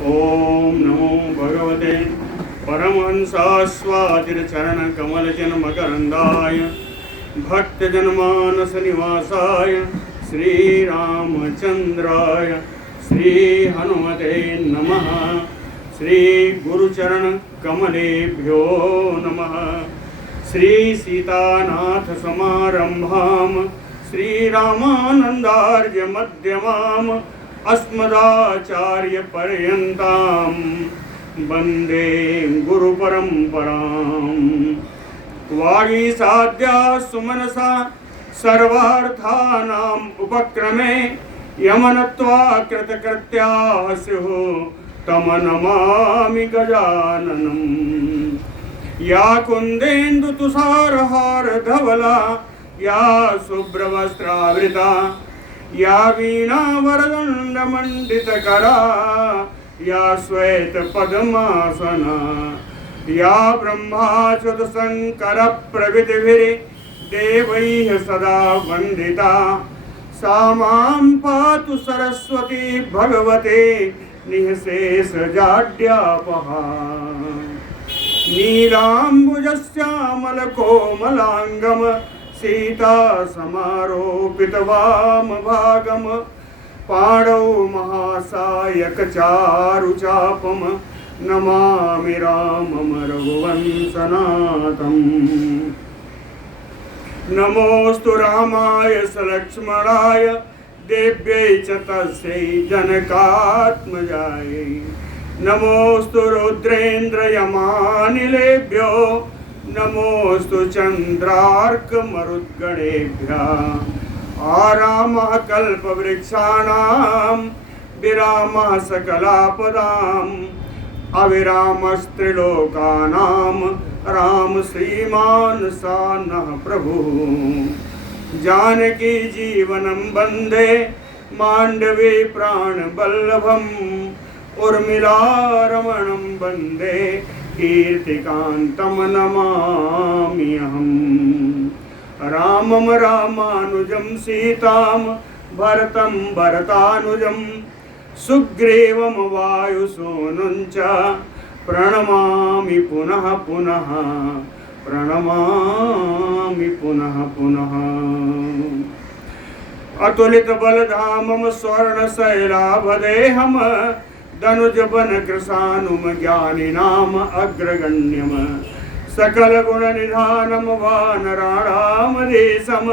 ओम नमो भगवते परमहंसास्वादिरचरणकमलजन्मकरन्दाय भक्तजनमानसनिवासाय श्रीरामचन्द्राय श्रीहनुमते नमः। श्रीगुरुचरणकमलेभ्यो नमः। श्रीसीतानाथसमारम्भां श्रीरामानन्दार्यमध्यमाम् अस्मदाचार्यपर्यन्तां वन्दे गुरुपरम्पराम्। वागीसाद्या सुमनसा सर्वार्थानाम् उपक्रमे यमनत्वा कृतकृत्याः स्युः तं नमामि गजाननम्। या कुन्देन्दुतुषारहारधवला या शुभ्रवस्त्रावृता या वीणावरदण्डमण्डितकरा या श्वेतपद्मासना या ब्रह्माच्युतशङ्करप्रभृतिभिर्देवैः सदा वन्दिता सा मां पातु सरस्वती भगवते निःशेषजाड्यापहा। नीलाम्बुजश्यामलकोमलाङ्गम् सीता समारोपितवामभागम् पाणौ महासायकचारुचापम् नमामि रामं रघुवंशनाथम्। नमोऽस्तु रामाय सलक्ष्मणाय देव्यै च तस्यै जनकात्मजायै। नमोऽस्तु रुद्रेन्द्रयमानिलेभ्यो नमोऽस्तु चन्द्रार्कमरुद्गणेभ्यः। आरामः कल्पवृक्षाणां विरामः सकलापदाम् अविरामस्त्रिलोकानां राम श्रीमान् सान्नः प्रभुः। जानकी जीवनं वन्दे माण्डवे प्राणवल्लभम् उर्मिलारमणं वन्दे कीर्तिकान्तं नमामि अहम्। रामं रामानुजं सीतां भरतं भरतानुजं सुग्रीवं वायुसूनुं च प्रणमामि पुनः पुनः प्रणमामि पुनः पुनः। अतुलितबलधामं स्वर्णशैलाभदेहम् दनुजवनकृशानुं ज्ञानिनाम् अग्रगण्यम् सकलगुणनिधानं वानराणामधीशं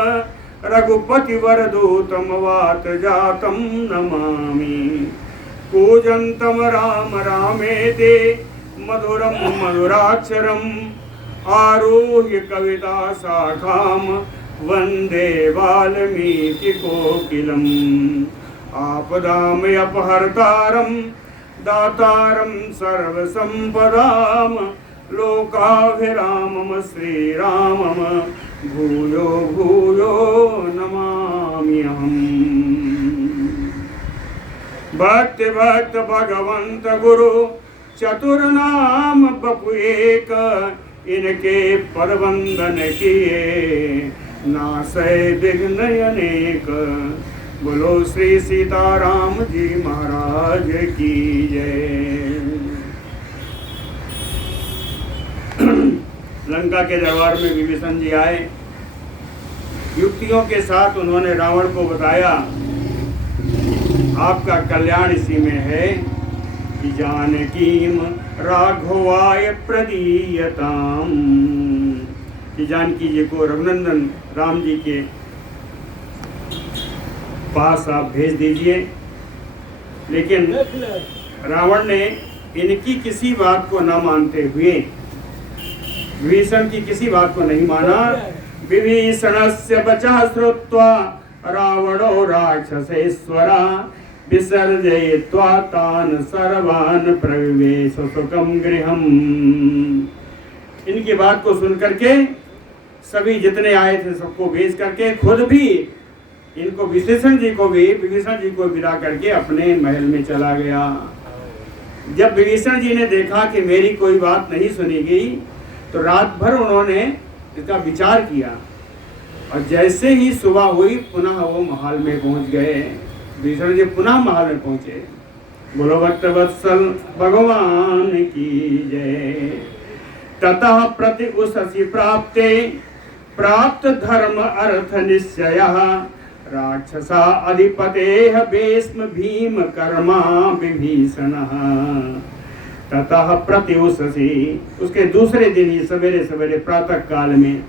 रघुपतिवरदूतं वातजातं नमामि। कूजन्तं राम रामेति मधुरं मधुराक्षरम् आरुह्य कविताशाखां वन्दे वाल्मीकिकोकिलम्। आपदामयपहर्तारं दातारं सर्वसम्पदां लोकाभिरामं श्रीरामं भूयो भूयो नमामि अहम्। भक्त भक्त भगवंत गुरु चतुर्नाम बपु एक इनके पद वंदन किए नासै विघ्न अनेक। बोलो श्री सीताराम जी महाराज की जय। लंका के दरबार में विभीषण जी आए। युक्तियों के साथ उन्होंने रावण को बताया आपका कल्याण इसी में है कि जानकीम राघवाय प्रदीयताम, कि जानकी जी को रघुनंदन राम जी के पास आप भेज दीजिए। लेकिन रावण ने इनकी किसी बात को न मानते हुए विभीषण की किसी बात को नहीं माना। विभीषणस्य वचः श्रुत्वा रावणो राक्षसेश्वरा विसर्जयित्वा तान् सर्वान् प्रविवेश सुखं गृहम्। इनकी बात को सुन करके सभी जितने आए थे सबको भेज करके खुद भी इनको विभीषण जी को विदा करके अपने महल में चला गया। जब विभीषण जी ने देखा कि मेरी कोई बात नहीं सुनी गई तो रात भर उन्होंने इसका विचार किया और जैसे ही सुबह हुई पुनः वो महल में पहुंच गए। विभीषण जी पुनः महल में पहुंचे। बोलो भक्त वत्सल भगवान की जय। ततः प्रति उससि प्राप्ते प्राप्त धर्म अर्थ निश्चयः राक्षसा अधिपतेः भीष्म भीम कर्मा विभीषणः। ततः प्रत्युषसि, उसके दूसरे दिन ही सवेरे सवेरे प्रातः काल में,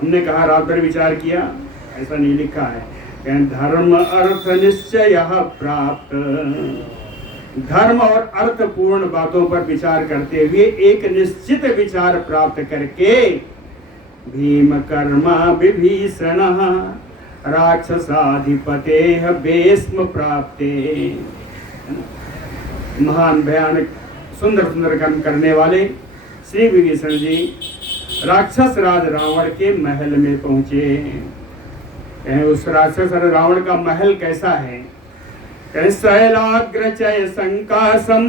हमने कहा रात भर विचार किया, ऐसा नहीं लिखा है, धर्म अर्थ निश्चय प्राप्त, धर्म और अर्थपूर्ण बातों पर विचार करते हुए एक निश्चित विचार प्राप्त करके भीम कर्मा विभीषण राक्षसाधिपतेः भीष्म प्राप्ते, महान भयानक सुंदर सुंदर कर्म करने वाले श्री विभीषण जी राक्षस राज रावण के महल में पहुंचे। उस राक्षस रावण का महल कैसा है? शैलाग्रचय संकासम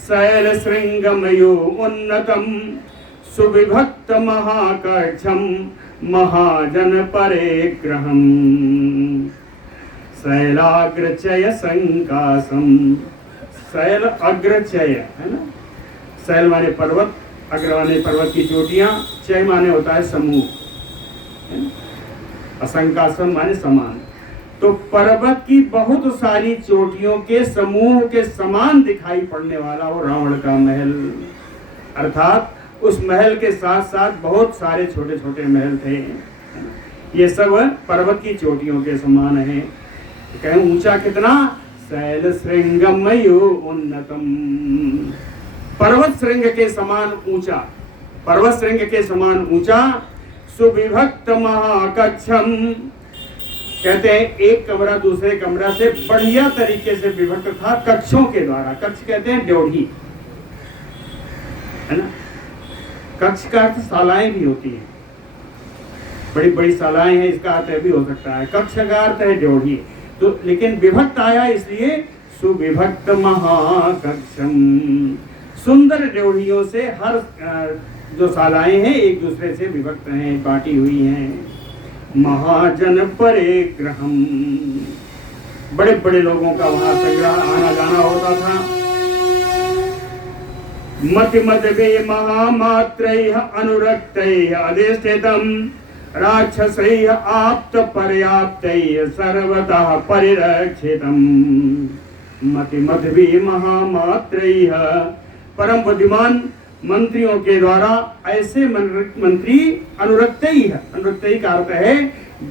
शैल श्रृंगमयो उन्नतम सुविभक्त महाकक्षम महाजन परिग्रहम। शैलाग्रचय संकासम, शैल अग्रचय है ना, शैल माने पर्वत, अग्र माने पर्वत की चोटियां, चय माने होता है समूह, असंकासम माने समान। तो पर्वत की बहुत सारी चोटियों के समूह के समान दिखाई पड़ने वाला वो रावण का महल, अर्थात उस महल के साथ साथ बहुत सारे छोटे छोटे महल थे, ये सब पर्वत की चोटियों के समान है। कहें ऊंचा कितना? शैल श्रृंगमयो उन्नतम, पर्वत श्रृंग के समान ऊंचा, पर्वत श्रृंग के समान ऊंचा। सुविभक्त महाकक्षम, कहते हैं एक कमरा दूसरे कमरा से बढ़िया तरीके से विभक्त था कक्षों के द्वारा। कक्ष कहते हैं ड्योढ़ी, है ना। कक्ष का अर्थ शालाएं भी होती हैं, बड़ी बड़ी शालाएं हैं, इसका अर्थ भी हो सकता है। कक्ष का अर्थ है ड्योढ़ी, तो लेकिन विभक्त आया इसलिए सुविभक्त महाकक्षम, सुंदर ड्योढ़ियों से हर जो शालाएं हैं एक दूसरे से विभक्त हैं, बांटी हुई हैं। महाजन परिग्रहम, बड़े बड़े लोगों का वहां संग्रह आना जाना होता था। मति मदवे महामात्रैः अनुरक्तैः अधिष्ठितम् राक्षसैः आप्त पर्याप्तैः सर्वतः परिरक्षितम्। मति मदवे महामात्रैः, परम बुद्धिमान मंत्रियों के द्वारा ऐसे मंत्री अनुरक्तई है, अनुरक्तई का अर्थ है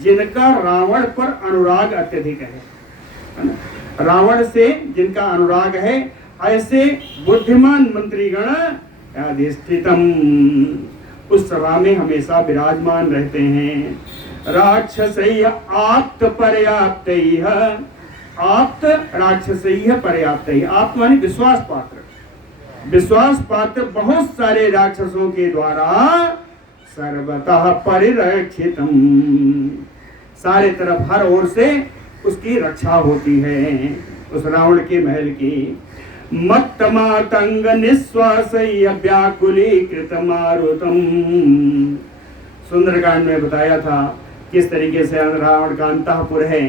जिनका रावण पर अनुराग अत्यधिक है ना, रावण से जिनका अनुराग है, ऐसे बुद्धिमान मंत्रीगण अधिष्ठितम, उस सभा में हमेशा विराजमान रहते हैं। राक्षसैः आप्त पर्याप्तैः, आप्त राक्षसैः पर्याप्तैः, आप्त माने विश्वास पात्र, विश्वास पात्र बहुत सारे राक्षसों के द्वारा सर्वतः परिरक्षितम, सारे तरफ हर ओर से उसकी रक्षा होती है उस रावण के महल की। मत्तमातंग निश्वासैः व्याकुलीकृत मारुतम, सुंदरकांड में बताया था किस तरीके से रावण का अंतःपुर है,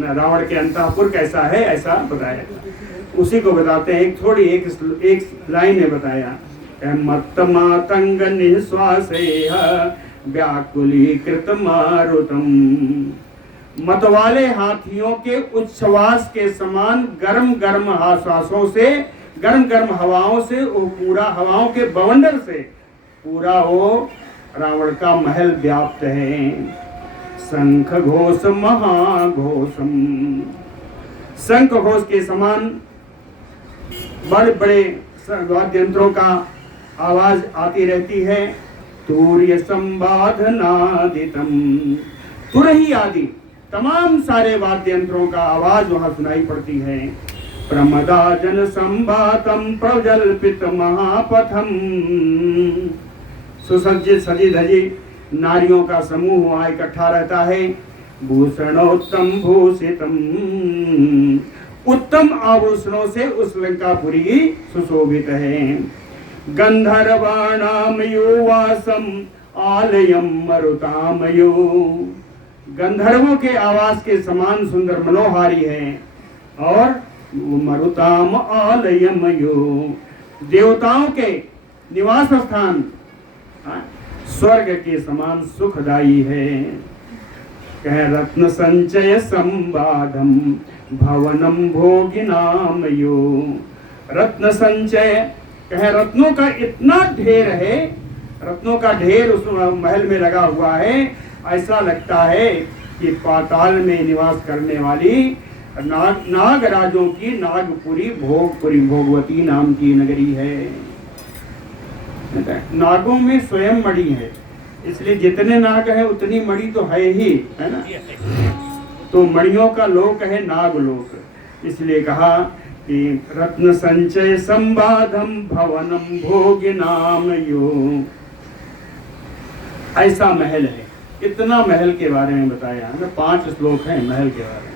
रावण के अंतःपुर कैसा है ऐसा बताया, उसी को बताते हैं। एक थोड़ी एक लाइन में बताया, मत्तमातंग निश्वासैः व्याकुलीकृत मारुतम, मतवाले हाथियों के उच्छ्वास के समान गर्म गर्म आश्वासों से, गर्म गर्म हवाओं से, वो पूरा हवाओं के बवंडर से पूरा वो रावण का महल व्याप्त है। शंख घोष महाघोषम, शंख घोष के समान बड़े बड़े वाद्य यंत्रों का आवाज आती रहती है। तूर्य संबाधनादितम, तुरही आदि तमाम सारे वाद्य यंत्रों का आवाज वहां सुनाई पड़ती है। प्रमदाजन संभातम प्रजल्पित महापथम, सुसज्जित सजी धजी नारियों का समूह वहां इकट्ठा रहता है। भूषणोत्तम भूषितम, उत्तम आभूषणों से उस लंकापुरी सुशोभित है। गंधर्वाणाम युवासम आलयम मरुतामयो, गंधर्वों के आवास के समान सुंदर मनोहारी है और मरुताम आलयमयो, देवताओं के निवास स्थान स्वर्ग के समान सुखदायी है। कह रत्न संचय संवादम भवनम भोगिनाम यो, रत्न संचय कह रत्नों का इतना ढेर है, रत्नों का ढेर उस महल में लगा हुआ है। ऐसा लगता है कि पाताल में निवास करने वाली नागराजों की नागपुरी भोगपुरी भोगवती नाम की नगरी है। नागों में स्वयं मणि है, इसलिए जितने नाग है उतनी मणि तो है ही, है ना। तो मणियों का लोक है नागलोक, इसलिए कहा कि रत्न संचय संवादम भवनम भोगिनाम यो, ऐसा महल है। इतना महल के बारे में बताया है, 5 श्लोक हैं महल के बारे में।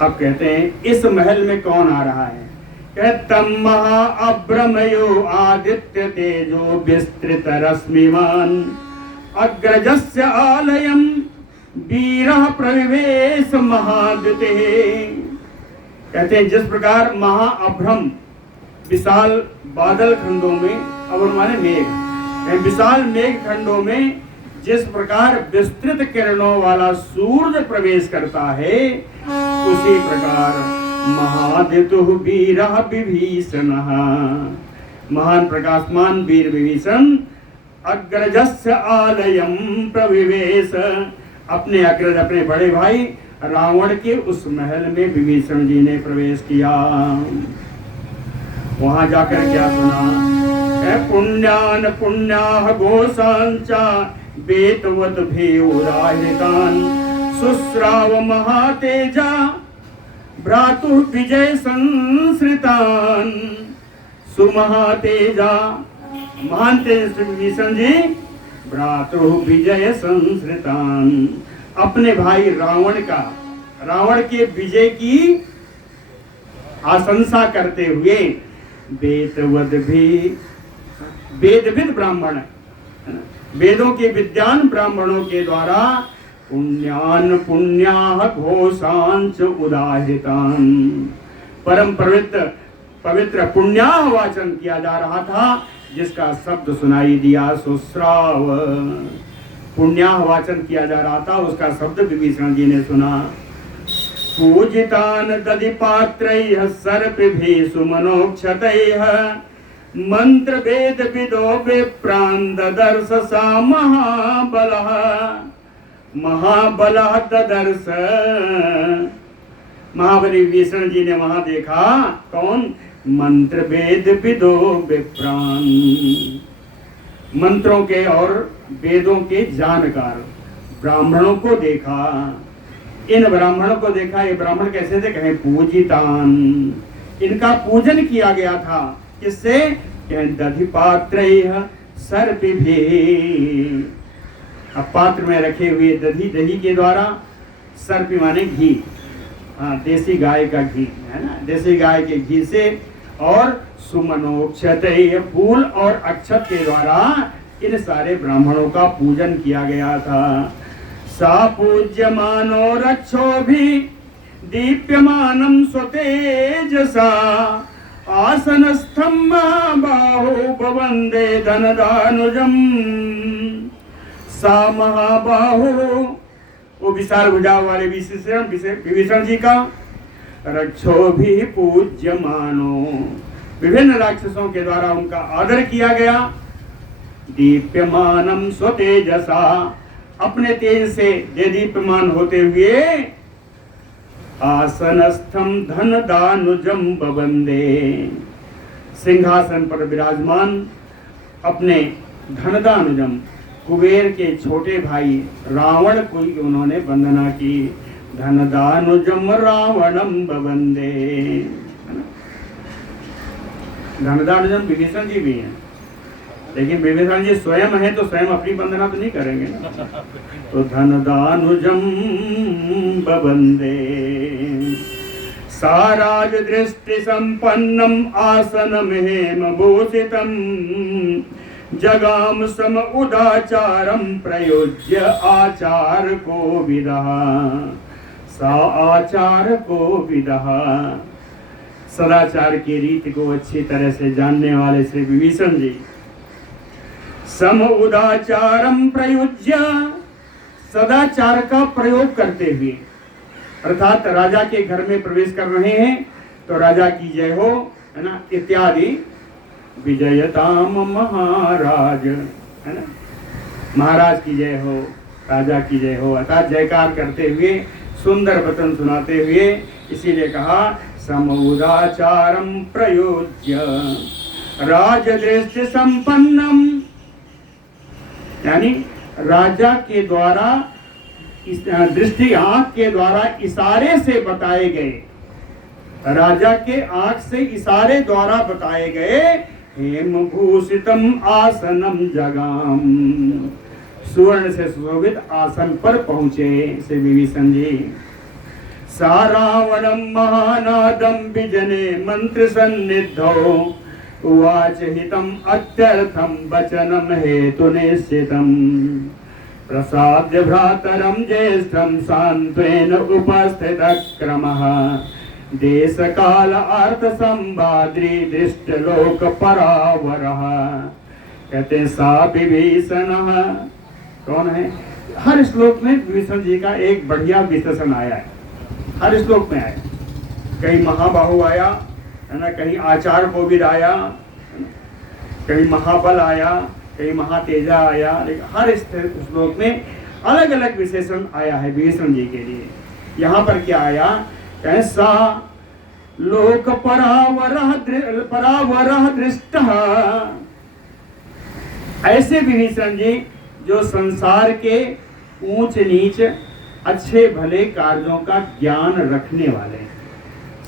अब कहते हैं इस महल में कौन आ रहा है। तम महा अभ्रमयो आदित्य तेजो विस्तृत रश्मिमान, अग्रजस्य आलयम वीरः प्रविवेश महादिते। कहते हैं जिस प्रकार महाअभ्रम विशाल बादल खंडों में, अभ्रम माने मेघ, विशाल मेघ खंडों में जिस प्रकार विस्तृत किरणों वाला सूर्य प्रवेश करता है, उसी प्रकार महादितु वीरः विभीषणः, महान प्रकाशमान वीर विभीषण अग्रजस्य आलयम प्रविवेश, अपने अग्रज अपने बड़े भाई रावण के उस महल में विभीषण जी ने प्रवेश किया। वहां जाकर क्या सुना। पुण्यान पुण्याः घोषांचा वेतवत भेयोराहितान, सुश्राव महातेजा भ्रातु विजय संसृतान। सुमहातेजा महान तेजस्वी विभीषण जी भ्रातु विजय संसृतान, अपने भाई रावण के विजय की आशंसा करते हुए वेदवद भी, वेदविद ब्राह्मण, वेदों के विद्वान ब्राह्मणों के द्वारा पुण्यान पुण्याः घोषांच उदाहितान, परम पवित्र पुण्याः वाचन किया जा रहा था, जिसका शब्द सुनाई दिया सुश्राव। पुण्याः वाचन किया जा रहा था, उसका शब्द विभीषण जी ने सुना। पूजितान दधि पात्रैः सर्पिभिः सुमनोक्षतैः, मंत्र वेद विदो विप्रान् ददर्श सा महाबलः, महाबलः ददर्श। महाबली विभीषण जी ने वहां देखा कौन, मंत्र वेद विदो विप्रान्, मंत्रों के और वेदों के जानकार ब्राह्मणों को देखा। इन ब्राह्मणों को देखा, ये ब्राह्मण कैसे थे, कहें पूजितान, इनका पूजन किया गया था। किससे, दधि पात्रैः सर्पिभिः, अब पात्र में रखे हुए दही के द्वारा, सर्पि माने घी, हाँ देसी गाय का घी है ना, देसी गाय के घी से, और सुमनोक्षतैः फूल और अक्षत के द्वारा इन सारे ब्राह्मणों का पूजन किया गया था। सा पूज्यमानो रक्षोभिः दीप्यमानं स्वतेजसा, आसनस्थं महाबाहो बवन्दे धनदानुजम्। सा महाबाहो, वो विशाल भुजा वाले विभीषण जी का, रक्षोभिः पूज्यमानो, विभिन्न राक्षसों के द्वारा उनका आदर किया गया। दीप्यमानं स्वतेजसा, अपने तेज से दीप्यमान होते हुए, आसनस्थम धन दानुजम बवंदे, सिंहासन पर विराजमान अपने धनदानुजम कुबेर के छोटे भाई रावण को उन्होंने वंदना की। धनदानुजम रावणम बवंदे, धनदानुजम विभीषण जी भी हैं, लेकिन विभीषण जी स्वयं है तो स्वयं अपनी वंदना तो नहीं करेंगे ना, तो धनदानुजम बवंदे। साराज दृष्टि संपन्नम आसनम हेमभूषितम, जगाम सम उदाचारम प्रयोज्य आचार को विदः। सा आचार को विदः, सदाचार की रीति को अच्छी तरह से जानने वाले श्री विभीषण जी सम उदाचारम प्रयुज्य, सदाचार का प्रयोग करते हुए, अर्थात राजा के घर में प्रवेश कर रहे हैं तो राजा की जय हो, है ना, इत्यादि, विजयताम महाराज, है ना, महाराज की जय हो, राजा की जय हो, अर्थात जयकार करते हुए सुंदर वचन सुनाते हुए, इसीलिए कहा समुदाचारम प्रयोज्य राजदृष्टि संपन्नम, यानी राजा के द्वारा दृष्टि, आंख के द्वारा इशारे से बताए गए, राजा के आंख से इशारे द्वारा बताए गए हेमभूषितम आसनम जगाम, सुवर्ण से सुशोभित आसन पर पहुंचे श्री विभीषण जी। सारावणम महानादम विजने मंत्र सन्निधौ उवाच हितम अत्यर्थम वचनम हेतु निश्चितम प्रसाद्य भ्रातरम ज्येष्ठम सान्त्वेन उपस्थित क्रमः देश काल अर्थ संवाद्री दृष्ट लोक परावरः। कहते सा विभीषण कौन है? हर श्लोक में विभीषण जी का एक बढ़िया विशेषण आया है, हर श्लोक में आया। कहीं महाबाहु आया है ना, कहीं आचार कोविद आया, कहीं महाबल आया, कहीं महातेजा आया, लेकिन हर श्लोक में अलग अलग विशेषण आया है विभीषण जी के लिए। यहाँ पर क्या आया? कैसा लोक परावरः दृष्टः, ऐसे विभीषण जी जो संसार के ऊंच नीच अच्छे भले कार्यों का ज्ञान रखने वाले।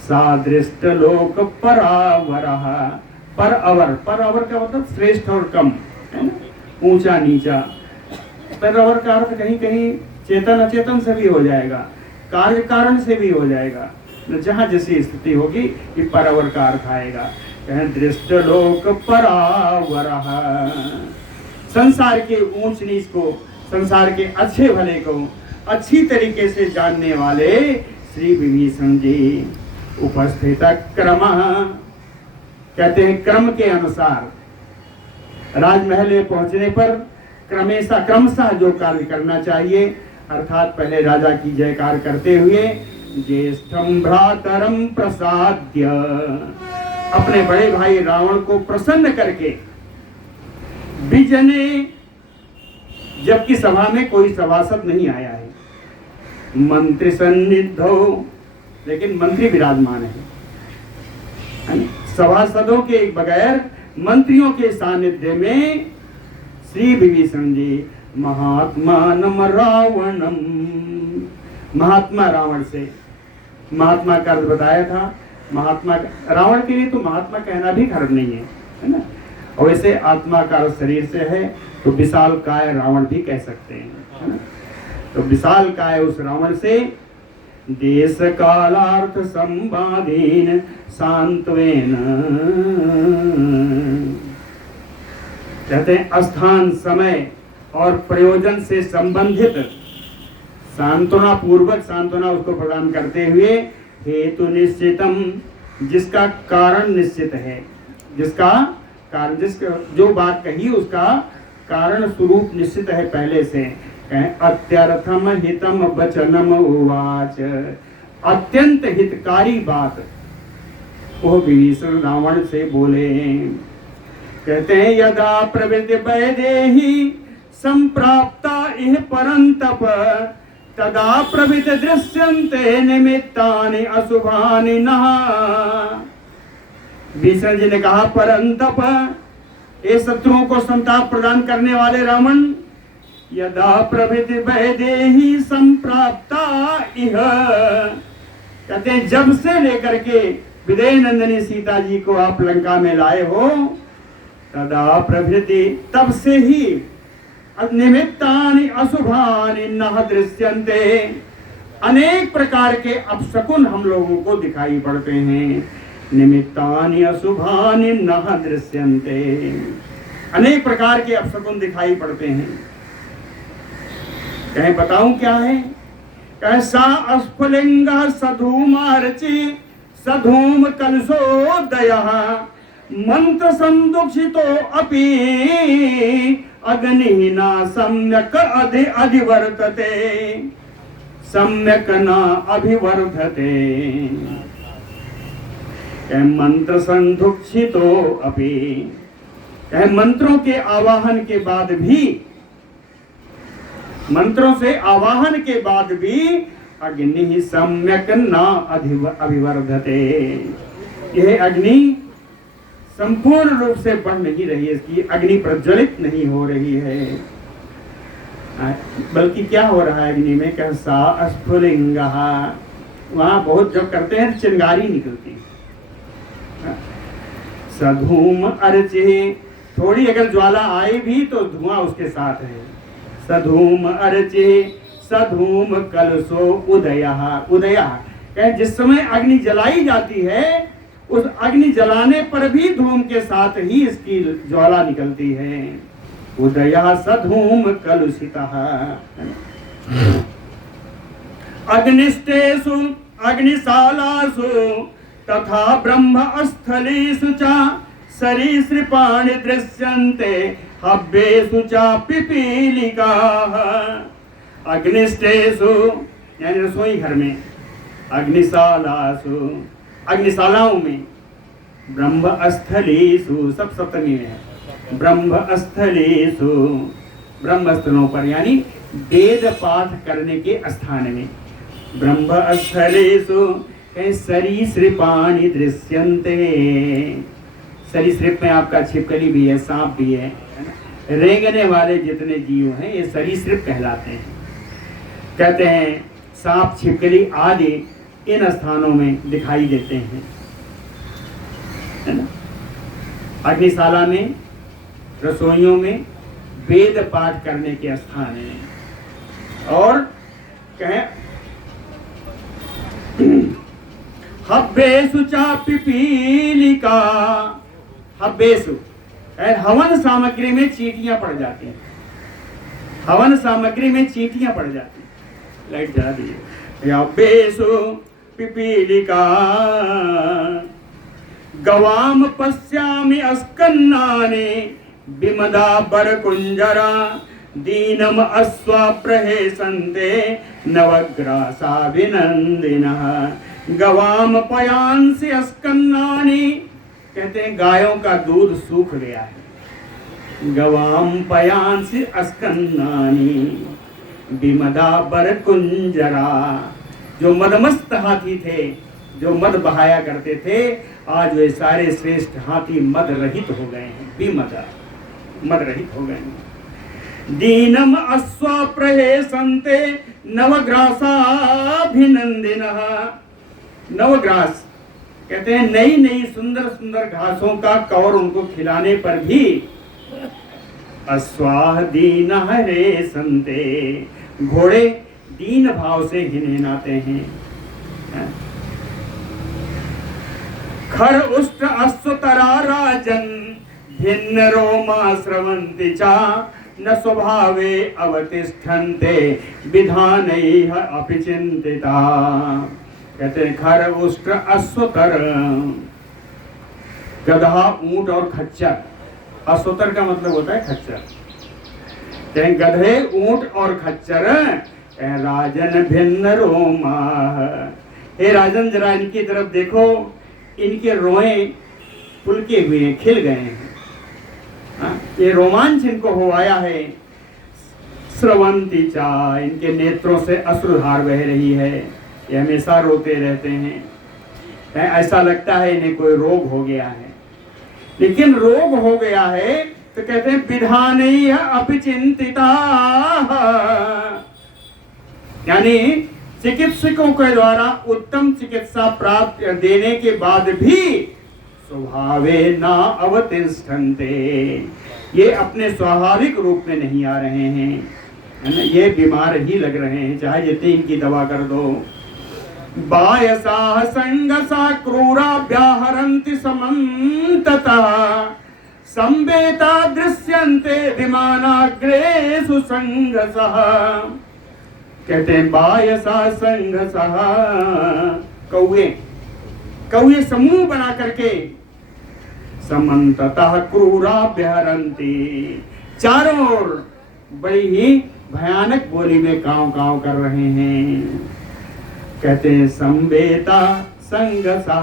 सादृष्ट लोक परावरः, पर अवर, पर अवर का मतलब श्रेष्ठ और कम, ऊंचा नीचा। पर अवर का अर्थ कहीं कहीं चेतन अचेतन से भी हो जाएगा, कार्य कारण से भी हो जाएगा, जहाँ जैसी स्थिति होगी कि परवर का अर्थ आएगा। दृष्ट लोक परावरः, संसार के ऊंच नीच को, संसार के अच्छे भले को अच्छी तरीके से जानने वाले श्री विभीषण जी। उपस्थित क्रम, कहते हैं क्रम के अनुसार राजमहल में पहुंचने पर क्रमशः जो कार्य करना चाहिए, अर्थात पहले राजा की जयकार करते हुए ज्येष्ठम भ्रातरम प्रसाद्य, अपने बड़े भाई रावण को प्रसन्न करके, विजने, जबकि सभा में कोई सभासद नहीं आया है, मंत्री सन्निधौ, लेकिन मंत्री विराजमान है, सभासदों के बगैर मंत्रियों के सानिध्य में श्री विभीषण जी महात्मानम रावणम, महात्मा रावण से, महात्मा का अर्थ बताया था, महात्मा रावण के लिए तो महात्मा कहना भी खर्च नहीं है ना, और वैसे आत्मा का शरीर से है तो विशाल काय रावण भी कह सकते हैं, है ना। तो विशाल काय उस रावण से देश कालार्थ संवादीन सांत्वेन, कहते हैं स्थान समय और प्रयोजन से संबंधित सांत्वना पूर्वक सांत्वना उसको प्रदान करते हुए हेतु निश्चितम, जिसका कारण निश्चित है, जिसका कारण, जिसका जो बात कही उसका कारण स्वरूप निश्चित है पहले से। अत्यर्थम हितम वचनम उवाच, अत्यंत हितकारी बात वो विभीषण रावण से बोले। कहते हैं यदा प्रवृत्ति वैदेही संप्राप्ता इह परंतप तदा प्रवृत्ति दृश्यन्ते निमित्तानि अशुभानि नः। विभीषण जी ने कहा परंतप, ये शत्रुओं को संताप प्रदान करने वाले रावण, यदा प्रवृत्ति वैदेही संप्राप्ता इह, कहते हैं जब से लेकर के विदेह नंदिनी सीता जी को आप लंका में लाए हो, तदा प्रवृत्ति, तब से ही निमित्तानि अशुभानि नः दृश्यन्ते, अनेक प्रकार के अपशकुन हम लोगों को दिखाई पड़ते हैं। निमित्तानि अशुभानि नः दृश्यन्ते, अनेक प्रकार के अपशकुन दिखाई पड़ते हैं। कहें बताऊं क्या है? कहे सा अस्फुलिंग सधूमार्चि सधूम कलशोदयः मंत्र संदुक्षितो अपि अग्निः न सम्यक् अधिवर्तते, सम्यक् न अभिवर्धते। मंत्र संदुक्षितो अपि, मंत्रों के आवाहन के बाद भी, मंत्रों से आवाहन के बाद भी अग्नि सम्यक न अभिवर्धते, यह अग्नि संपूर्ण रूप से बढ़ नहीं रही है, इसकी अग्नि प्रज्वलित नहीं हो रही है, बल्कि क्या हो रहा है अग्नि में, कैसा स्फुलिंग, वहां बहुत जब करते हैं चिंगारी निकलती है। सधूम अर्चे, थोड़ी अगर ज्वाला आए भी तो धुआं उसके साथ है। सधूम अर्चे सधूम कलशो उदयः, उदयः जिस समय अग्नि जलाई जाती है, उस अग्नि जलाने पर भी धूम के साथ ही इसकी ज्वाला निकलती है। उदयः सधूम कलुषितः। अग्निष्टेषु अग्निशालासु तथा ब्रह्मस्थलेषु च सरीसृपाणि दृश्यन्ते हव्येषु च पिपीलिकाः। अग्निष्टेषु यानी रसोई घर में, अग्निशालासु अग्निशालाओं में, ब्रह्मस्थलेषु सब सप्तमी में है, ब्रह्मस्थलेषु ब्रह्मस्थलों पर यानी वेद पाठ करने के स्थान में, ब्रह्मस्थलेषु सरीसृपाणि दृश्यन्ते, सरीसृप में आपका छिपकली भी है, सांप भी है, रेंगने वाले जितने जीव हैं ये सरीसृप कहलाते हैं। कहते हैं सांप छिपकली आदि इन स्थानों में दिखाई देते हैं, है ना। अग्निशाला में, रसोइयों में, वेद पाठ करने के स्थान हैं। और कहें हव्येषु च पिपीलिका, हव्येषु हवन सामग्री में चींटियां पड़ जाती हैं, हवन सामग्री में चींटियां पड़ जाती हैं। लाइट जला दीजिए। हव्येषु पिपीलिका गवाम पश्यामि अस्कन्नानि विमदा बरकुंजरा दीनम अश्वाप्रहेसन्ते नवग्रासाभिनन्दिनः। गवाम पयांसि अस्कन्नानि, कहते हैं गायों का दूध सूख गया है। गवाम पयांसि अस्कन्नानि विमदा बरकुंजरा, जो मदमस्त हाथी थे, जो मद बहाया करते थे, आज वे सारे श्रेष्ठ हाथी मद रहित हो गए हैं, विमदा मद रहित हो गए हैं। दीनम अश्वाप्रहेसन्ते नवग्रासाभिनन्दिनः। नवग्रास कहते हैं नई नई सुंदर सुंदर घासों का कौर उनको खिलाने पर भी अश्वाह दीन हरे संते, घोड़े दीन भाव से हिनहिनाते हैं। खर उष्ट अश्वतरा राजन भिन्न रोमा स्रवन्ति चा न स्वभावे अवतिष्ठन्ते विधानैः अपि चिन्तिता। कहते हैं खर उष्ट अश्वतर, गधा, ऊंट और खच्चर। अश्वतर का मतलब होता है खच्चर। कहें गधे, ऊंट और खच्चर राजन भिन्न रोमा। हे राजन जरा इनकी तरफ देखो, इनके रोए पुलके हुए हैं, खिल गए हैं। ये रोमांच इनको हो आया है। स्रवंती चा, इनके नेत्रों से अश्रुधार बह रही है, ये हमेशा रोते रहते हैं। ऐसा लगता है इन्हें कोई रोग हो गया है। लेकिन रोग हो गया है तो कहते हैं विधानैः अपि चिंतिता, यानी चिकित्सकों के द्वारा उत्तम चिकित्सा प्राप्त देने के बाद भी स्वभावे न अवतिष्ठन्ते, ये अपने स्वाभाविक रूप में नहीं आ रहे हैं, है ना। ये बीमार ही लग रहे हैं, चाहे जितनी इनकी दवा कर दो। बायसा संगसा क्रूरा व्याहरन्ति समन्ततः संवेता दृश्यन्ते विमानाग्रेषु संगसः। कहते हैं बायसा संगसः, कौवे कौए समूह बना करके समन्ततः क्रूरा व्यहरन्ति, चारों ओर बड़ी ही भयानक बोली में काव काव कर रहे हैं। कहते हैं संवेता संगसा,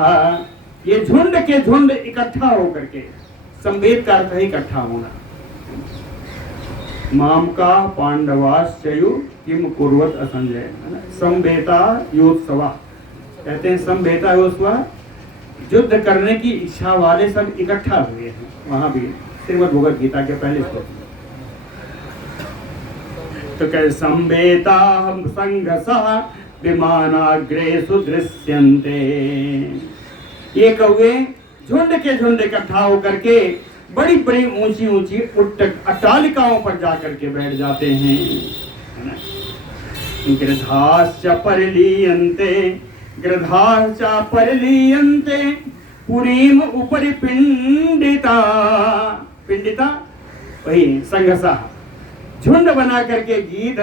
ये झुंड के झुंड इकट्ठा होकर के, संवेद का अर्थ है इकट्ठा होना। माम का पांडवाश्चयु किम कुर्वत असंजय, संवेता योत्सवा, कहते हैं संवेता योत्सवा, युद्ध करने की इच्छा वाले सब इकट्ठा हुए हैं। वहां भी श्रीमद् भगवद गीता के पहले श्लोक में तो कह संवेता संघसः विमानाग्रेषु दृश्यन्ते, ये कौवे झुंड के झुंड इकट्ठा होकर के बड़ी बड़ी ऊंची ऊंची अट्टालिकाओं पर जाकर के बैठ जाते हैं। गृधाश्च परिलीयन्ते, गृधाश्च परिलीयन्ते पुरीम उपरि पिंडिता, पिंडिता वही संघसा, झुंड बना करके गीध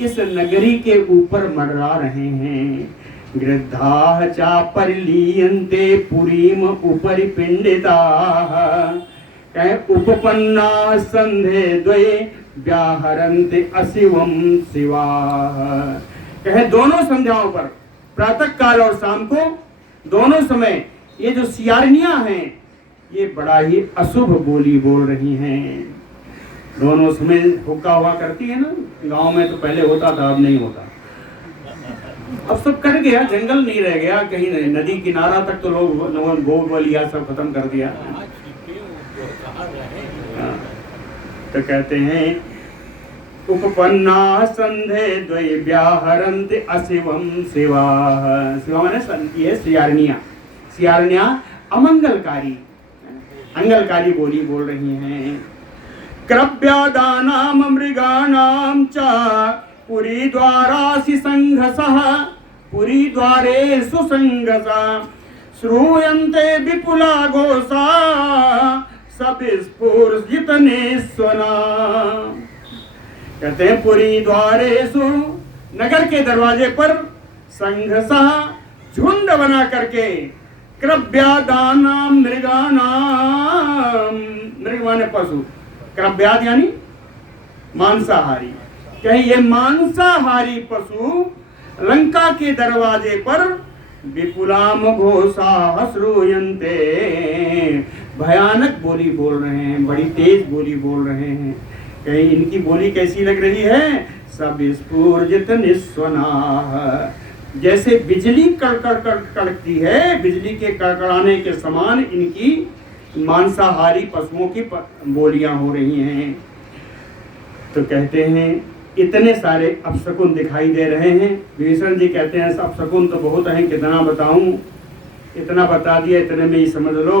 इस नगरी के ऊपर मंडरा रहे हैं। गृद्धाः च परिलीयन्ते पुरीम उपरि पिंडिताः, कहे उपपन्ना संधे द्वये व्याहरन्ते अशिवम शिवाः, कहे दोनों संध्याओं पर, प्रातः काल और शाम को, दोनों समय ये जो सियारनियां हैं ये बड़ा ही अशुभ बोली बोल रही हैं। दोनों समय हुक्का हुआ करती है ना, गांव में तो पहले होता था, अब नहीं होता, अब सब कट गया, जंगल नहीं रह गया, कहीं नहीं, नदी किनारा तक तो लोगों ने गो बलिया सब खत्म कर दिया। तो कहते हैं उपपन्ना संधे द्वय व्याहरन्त अशिवम शिवाः, शिवा माने ये सियारनियां, सियारनियां अमंगलकारी अंगलकारी बोली बोल रही हैं। क्रव्यादानाम मृगाणाम च पुरी द्वारासि संघसः, पुरी द्वारेषु संघसः श्रूयन्ते विपुला घोषा सविस्फुरजितनेश्वना, कहते हैं पुरी द्वारेषु, नगर के दरवाजे पर संघसः झुंड बना करके, क्रव्यादानाम मृगानाम, मृग माने पशु, क्रव्याद यानी मांसाहारी, कहीं ये मांसाहारी पशु लंका के दरवाजे पर विपुलाम घोषा श्रूयन्ते, भयानक बोली बोल रहे हैं, बड़ी तेज बोली बोल रहे हैं। कहीं इनकी बोली कैसी लग रही है, सब स्फूर्जित निस्वनाः, जैसे बिजली कड़कती है, बिजली के कड़कड़ाने के समान इनकी मांसाहारी पशुओं की बोलियां हो रही हैं। तो कहते हैं इतने सारे अपशकुन दिखाई दे रहे हैं। विभीषण जी कहते हैं अपशकुन तो बहुत हैं, कितना बताऊं, इतना बता दिया, इतने में ही समझ लो।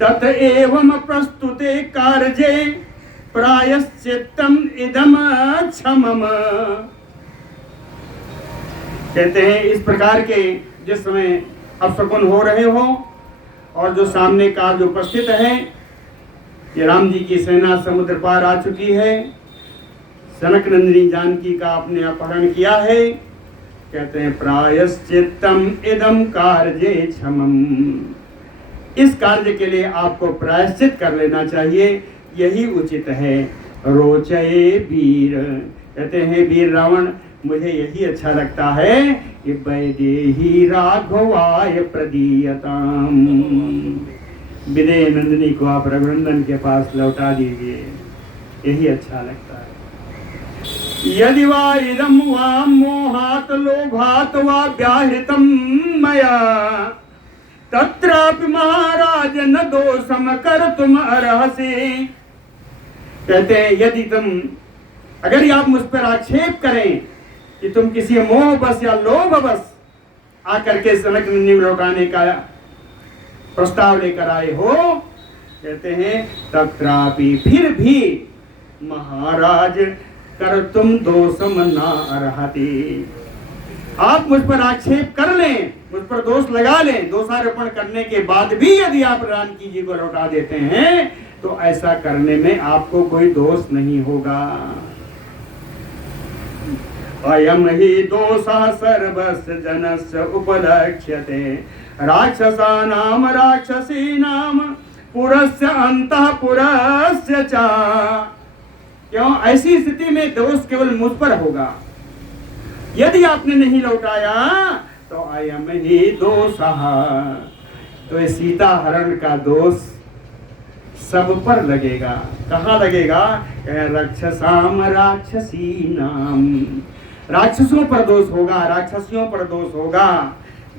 तत एवं प्रस्तुते कार्ये प्रायश्चित्तम इदम क्षमम, कहते हैं इस प्रकार के जिस समय अपशकुन हो रहे हो और जो सामने काल जो उपस्थित है, ये राम जी की सेना समुद्र पार आ चुकी है, जनक नंदिनी जानकी का आपने अपहरण किया है, कहते हैं प्रायश्चित्तम इदम कार्ये क्षमम, इस कार्य के लिए आपको प्रायश्चित कर लेना चाहिए, यही उचित है। रोचये वीर, कहते हैं वीर रावण मुझे यही अच्छा लगता है कि वैदेही राघवाय प्रदीयताम, विदेह नंदिनी को आप रघुनंदन के पास लौटा दीजिए, यही अच्छा लगता है। यदि वा इदं वा मोहात् लोभात् वा व्याहृतं मया तत्रापि महाराज न दोषम कर्तुम अर्हसि, कहते हैं यदि तुम, अगर आप मुझ पर आक्षेप करें कि तुम किसी मोह बस या लोभ बस आकर के जनक नंदिनी लौटाने का प्रस्ताव लेकर आए हो, कहते हैं तत्रापि, फिर भी महाराज कर तुम दोषम ना अर्हति, आप मुझ पर आक्षेप कर लें, मुझ पर दोष लगा लें, दोषारोपण करने के बाद भी यदि आप जानकी जी को लौटा देते हैं तो ऐसा करने में आपको कोई दोष नहीं होगा। अयम ही दोषः सर्वस्य जनस्य उपलक्ष्यते राक्षसानाम राक्षसीनाम पुरस्य अंतःपुरस्य च। क्यों? ऐसी स्थिति में दोष केवल मुझ पर होगा। यदि आपने नहीं लौटाया तो अयम ही दोषः, तो ये सीता हरण का दोष सब पर लगेगा। कहाँ लगेगा? राक्षसाम राक्षसीनाम, राक्षसों पर दोष होगा, राक्षसियों पर दोष होगा।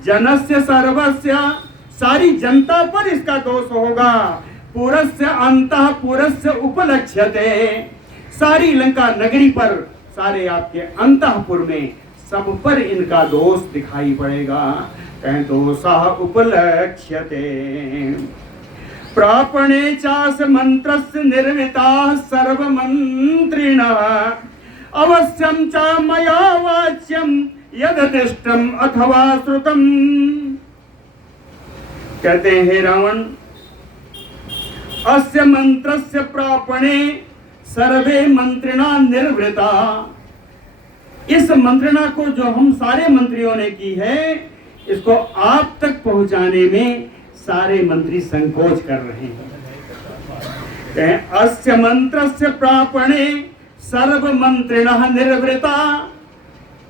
जनस्य सर्वस्य, सारी जनता पर इसका दोष होगा। पुरस्य अंतःपुरस्य उपलक्ष्यते, सारी लंका नगरी पर, सारे आपके अंतःपुर में सब पर इनका दोष दिखाई पड़ेगा। कहें दोषः उपलक्ष्यते। प्रापणे चास मंत्रस्य निर्मिताः सर्वमंत्रिणः अवश्यं च मया वाच्यं यददिष्टं अथवा श्रुतम्। कहते हैं हे रावण, अस्य मंत्रस्य प्रापणे सर्वे मंत्रिणा निर्वृता, इस मंत्रणा को जो हम सारे मंत्रियों ने की है, इसको आप तक पहुंचाने में सारे मंत्री संकोच कर रहे हैं। अस्य मंत्रस्य प्रापणे सर्व मंत्रिणः निर्वृता,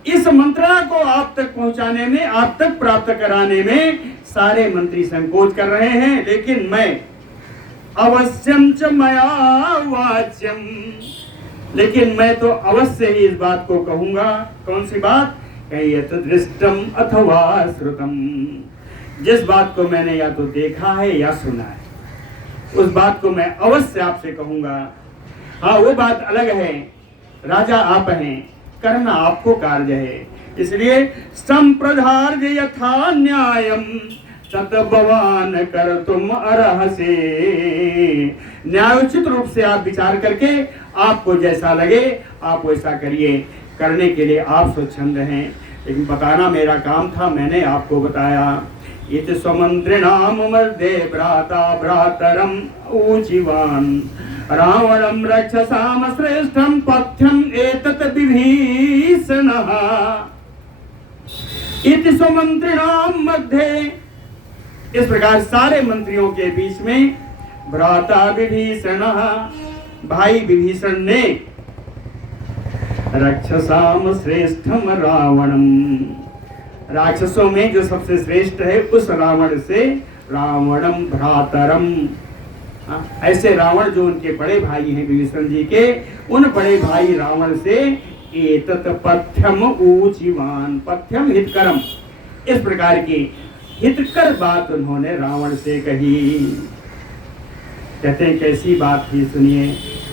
इस मंत्रणा को आप तक पहुंचाने में, आप तक प्राप्त कराने में सारे मंत्री संकोच कर रहे हैं। लेकिन मैं अवश्यम च मया वाच्यम, लेकिन मैं तो अवश्य ही इस बात को कहूंगा। कौन सी बात? यत् दृष्टम अथवा श्रुतम, जिस बात को मैंने या तो देखा है या सुना है, उस बात को मैं अवश्य आपसे कहूंगा। हाँ, वो बात अलग है, राजा आप हैं, करना आपको कार्य है। इसलिए संप्रधार्य यथा न्यायम तत भवान कर तुम अर्हसे, न्यायोचित रूप से आप विचार करके आपको जैसा लगे आप वैसा करिए, करने के लिए आप स्वच्छंद हैं। लेकिन बताना मेरा काम था, मैंने आपको बताया। इति स्वमंत्रिणाम मध्ये भ्राता भ्रातरम ऊचिवान रावणम रक्षसाम श्रेष्ठम पथ्यम एतत् विभीषणः। इति स्वमंत्रिणाम मध्ये, इस प्रकार सारे मंत्रियों के बीच में भ्राता विभीषणः, भाई विभीषण ने रक्षसाम श्रेष्ठम रावणम, राक्षसों में जो सबसे श्रेष्ठ है उस रावण से, रावणम भ्रातरम, ऐसे रावण जो उनके बड़े भाई हैं विभीषण जी के, उन बड़े भाई रावण से एतत् पथ्यम ऊचिवान, पथ्यम हितकरम, इस प्रकार की हितकर बात उन्होंने रावण से कही। कहते हैं कैसी बात थी, सुनिए।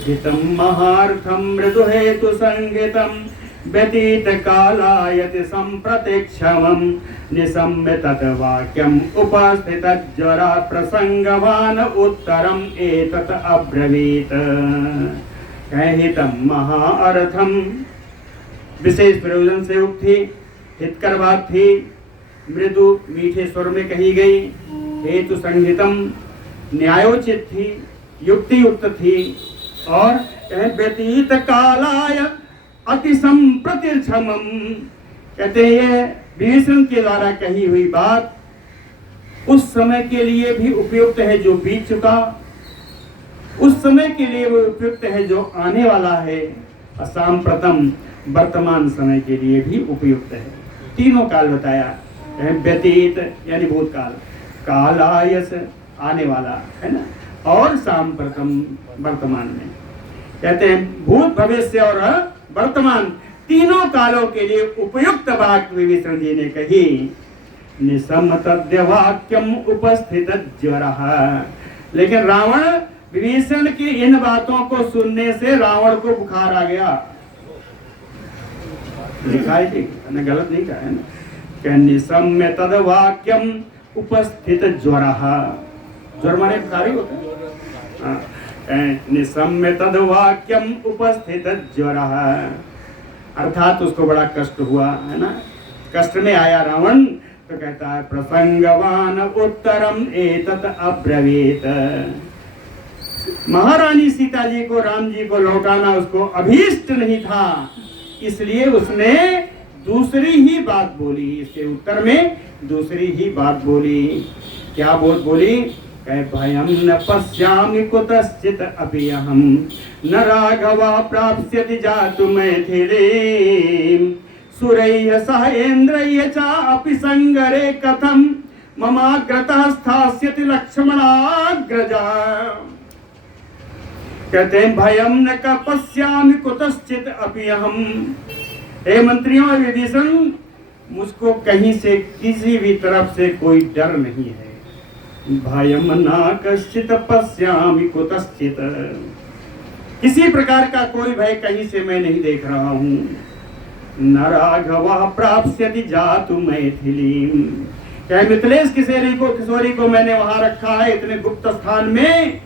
हितम महार्थम मृदु हेतु संगीतम व्यतीत कालायति संप्रतीक्षमं निसम्य तत् वाक्यम उपस्थित ज्वरा प्रसंगवान उत्तरम एतत् अब्रवीत। हितम महाअर्थम, विशेष प्रयोजन से उक्ति, हितकर बात थी, मृदु मीठे स्वर में कही गई, हेतु संहितम न्यायोचित थी, युक्ति युक्त थी, और व्यतीत कालाय अति संप्रतीक्षमं, कहते हैं विभीषण के द्वारा कही हुई बात उस समय के लिए भी उपयुक्त है जो बीत चुका, उस समय के लिए वो उपयुक्त है जो आने वाला है, असाम्प्रतम वर्तमान समय के लिए भी उपयुक्त है। तीनों काल बताया, व्यतीत यानी भूतकाल, कालायस आने वाला है ना, और सांप्रतम वर्तमान में। कहते हैं भूत भविष्य और वर्तमान तीनों कालों के लिए उपयुक्त बात विभीषण जी ने कही। निसम तद्य वाक्यम उपस्थित ज्वरः, लेकिन रावण विभीषण की इन बातों को सुनने से रावण को बुखार आ गया। लिखा है ठीक, गलत नहीं कहा है ना। निसम्य तद वाक्यम उपस्थित ज्वरः, ज्वर माने बुखार ही होता है। निसम्य तद वाक्यम उपस्थित ज्वरः, अर्थात उसको बड़ा कष्ट हुआ है ना, कष्ट में आया रावण, तो कहता है प्रसंगवान उत्तरम एतत् अब्रवीत। महारानी सीता जी को, राम जी को लौटाना उसको अभीष्ट नहीं था, इसलिए उसने दूसरी ही बात बोली, इसके उत्तर में दूसरी ही बात बोली। क्या बोली? भयम न पश्यामि कुतश्चित् अपि अहम न राघवा प्राप्स्यति जातु मैथिलीं सुरैः सह इन्द्रैः च अपि संगरे कथम ममाग्रतः स्थास्यति लक्ष्मणाग्रजा। कहते हैं भयम न पश्यामि कुतश्चित् अपि अहम। हे मंत्रियों विभीषण, मुझको कहीं से किसी भी तरफ से कोई डर नहीं है। भयम न कश्चित् पश्यामि कुतश्चित्, किसी प्रकार का कोई भय कहीं से मैं नहीं देख रहा हूँ। न राघवा प्राप्स्यति जातु मैथिलीं, क्या मिथिलेश किशोरी को मैंने वहां रखा है इतने गुप्त स्थान में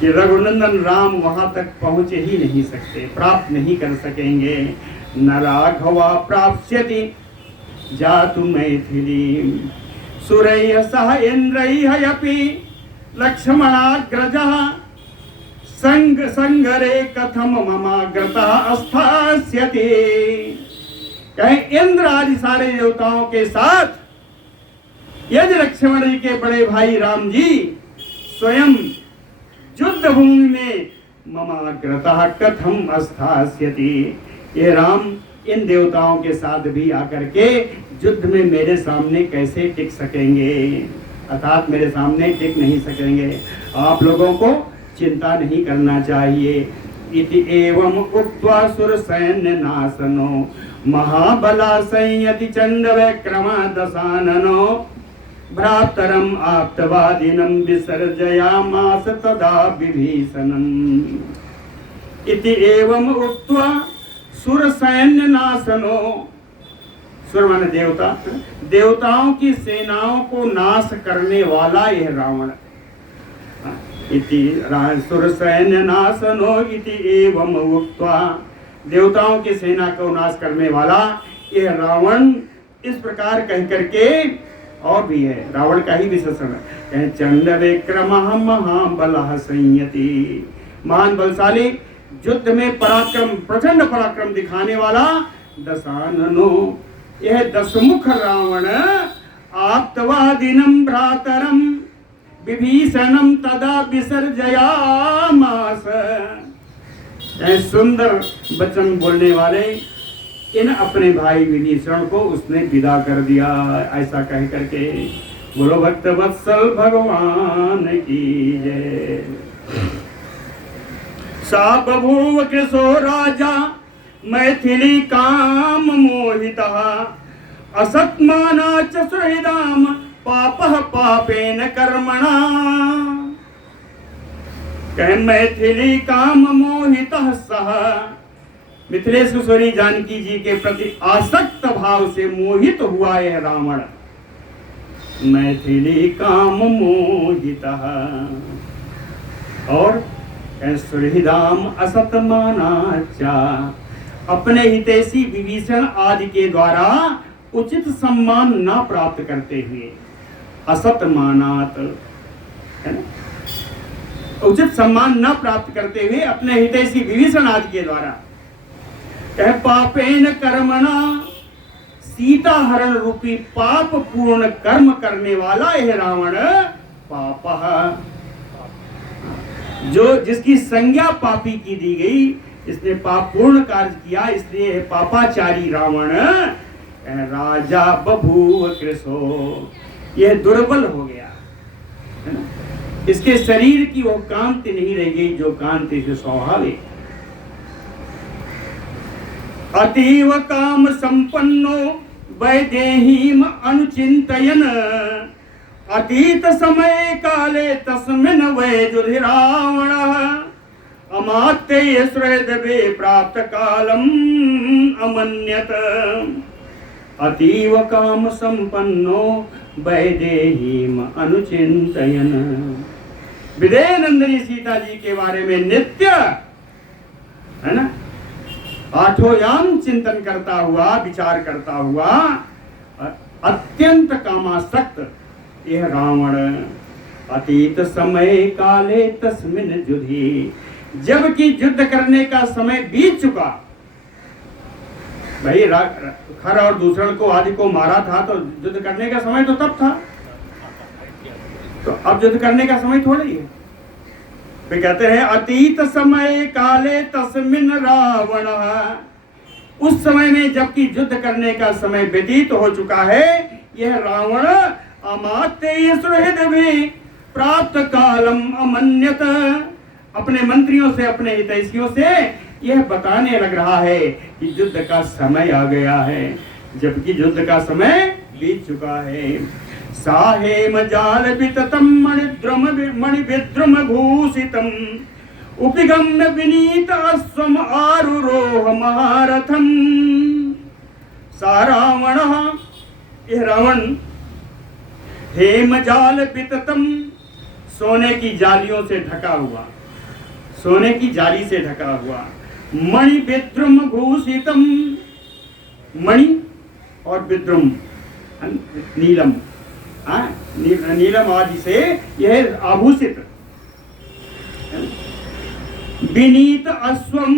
कि रघुनंदन राम वहां तक पहुंच ही नहीं सकते, प्राप्त नहीं कर सकेंगे। न राघवा प्राप्स्यति जातु मैथिलीं सुरैः सह इन्द्रैः अपि लक्ष्मणाग्रजः संगरे कथम ममाग्रतः स्थास्यति। कहें इंद्र आदि सारे देवताओं के साथ यदि लक्ष्मण जी के बड़े भाई राम जी स्वयं युद्ध भूमि में ममाग्रतः कथम स्थास्यति, ये राम इन देवताओं के साथ भी आकर के युद्ध में मेरे सामने कैसे टिक सकेंगे, अर्थात मेरे सामने टिक नहीं सकेंगे। आप लोगों को चिंता नहीं करना चाहिए। इति एवं उक्त्वा सुर सैन्य नाशनो महाबला संयति चंड विक्रमा दशाननो भ्रातरम आप्तवादिनं विसर्जयामास तदा विभीषणम्। इति एवं उक्त्वा सुर सैन्य नाशनो, सुर माने देवता, देवताओं की सेनाओं को नाश करने वाला यह रावण। इति सुर सैन्य नाशनो इति एवं उक्त्वा, देवताओं की सेना को नाश करने वाला यह रावण इस प्रकार कह करके, और भी है रावण का ही विशेषण है, चंड विक्रमः महाबलः संयति, महान बलशाली युद्ध में पराक्रम प्रचंड पराक्रम दिखाने वाला दशाननो, यह दशमुख रावण आप्तवादिनं भ्रातरम विभीषणम तदा विसर्जयामास। सुंदर वचन बोलने वाले इन अपने भाई विभीषण को उसने विदा कर दिया। ऐसा कह करके बोलो भक्त वत्सल भगवान की जय। सा बभूव कृशो राजा मैथिली काम मोहितः असत्माना च सुहृदाम पापः पापेन कर्मणा। कह मैथिली काम मोहितः सह, मिथिलेश किशोरी जानकी जी के प्रति आसक्त भाव से मोहित हुआ यह रावण। मैथिली काम मोहितः, और सुहृदाम असतमानाचा, अपने हितैषी विभीषण आदि के द्वारा उचित सम्मान न प्राप्त करते हुए, असतमानात है ना, उचित सम्मान न प्राप्त करते हुए अपने हितैषी विभीषण आदि के द्वारा, कह पापेन कर्मणा, सीता हरण रूपी पाप पूर्ण कर्म करने वाला यह रावण पापः, जो जिसकी संज्ञा पापी की दी गई, इसने पाप पूर्ण कार्य किया, इसलिए पापाचारी रावण राजा बभूव कृशो, यह दुर्बल हो गया है ना, इसके शरीर की वो कांति नहीं रह गई जो कांति से स्वाभाविक। अतीव काम संपन्नो वैदेहीम अनुचिंतयन, अतीत समय काले तस्मिन् वैजुधि रावणः, अमात्य सुहृदवे प्राप्त कालम अमन्यत। अतीव काम संपन्नो वैदेहीम अनुचिंतयन, विदेह नंदिनी सीता जी के बारे में नित्य है ना आठों याम चिंतन करता हुआ, विचार करता हुआ, अत्यंत कामासक्त यह रावण, अतीत समय काले तस्मिन् युधि, जबकि युद्ध करने का समय बीत चुका, भाई खर और दूसरे को आदि को मारा था तो युद्ध करने का समय तो तब था, तो अब युद्ध करने का समय थोड़ा ही है। वे कहते हैं अतीत समय काले तस्मिन रावण, उस समय में जबकि युद्ध करने का समय व्यतीत हो चुका है, यह रावण अमात्य सुहृद भी प्राप्त कालम अमन्यत, अपने मंत्रियों से अपने हितैषियों से यह बताने लग रहा है कि युद्ध का समय आ गया है, जबकि युद्ध का समय बीत चुका है। साहेम जाल विततम मणिविद्रुम भूषितम उपगम्य विनीत अश्वम आरुरोह महारथम। सा रावण, यह रावण हेम जाल विततम, सोने की जालियों से ढका हुआ, सोने की जाली से ढका हुआ, मणि विद्रुम भूषितम, मणि और विद्रुम नीलम, नीलम आदि से यह आभूषित, विनीत अश्वम,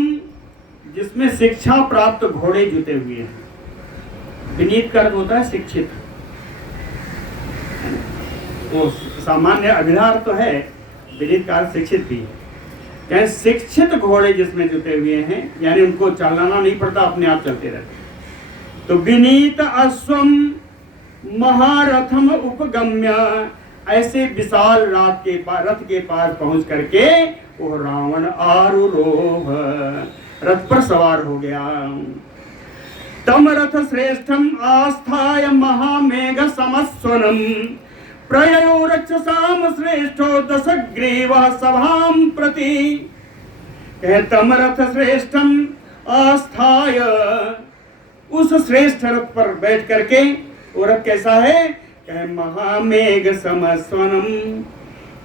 जिसमें शिक्षा प्राप्त घोड़े जुते हुए हैं। विनीत का अर्थ होता है शिक्षित, तो सामान्य अभिधार तो है, विनीत का अर्थ शिक्षित भी है। क्या शिक्षित घोड़े जिसमें जुटे हुए हैं, यानी उनको चलाना नहीं पड़ता, अपने आप चलते रहते। तो विनीत अश्वम महारथम उपगम्य, ऐसे विशाल रथ के पास पहुंच करके वो रावण आरुरोह, रथ पर सवार हो गया। तम रथ श्रेष्ठम आस्थाय महामेघ समस्वनम प्रययो रक्षसाम श्रेष्ठो दशग्रीवः सभाम प्रति। तम रथ श्रेष्ठम आस्थाय, उस श्रेष्ठ रथ पर बैठ करके, वो रथ कैसा है? महामेघ समस्वनम,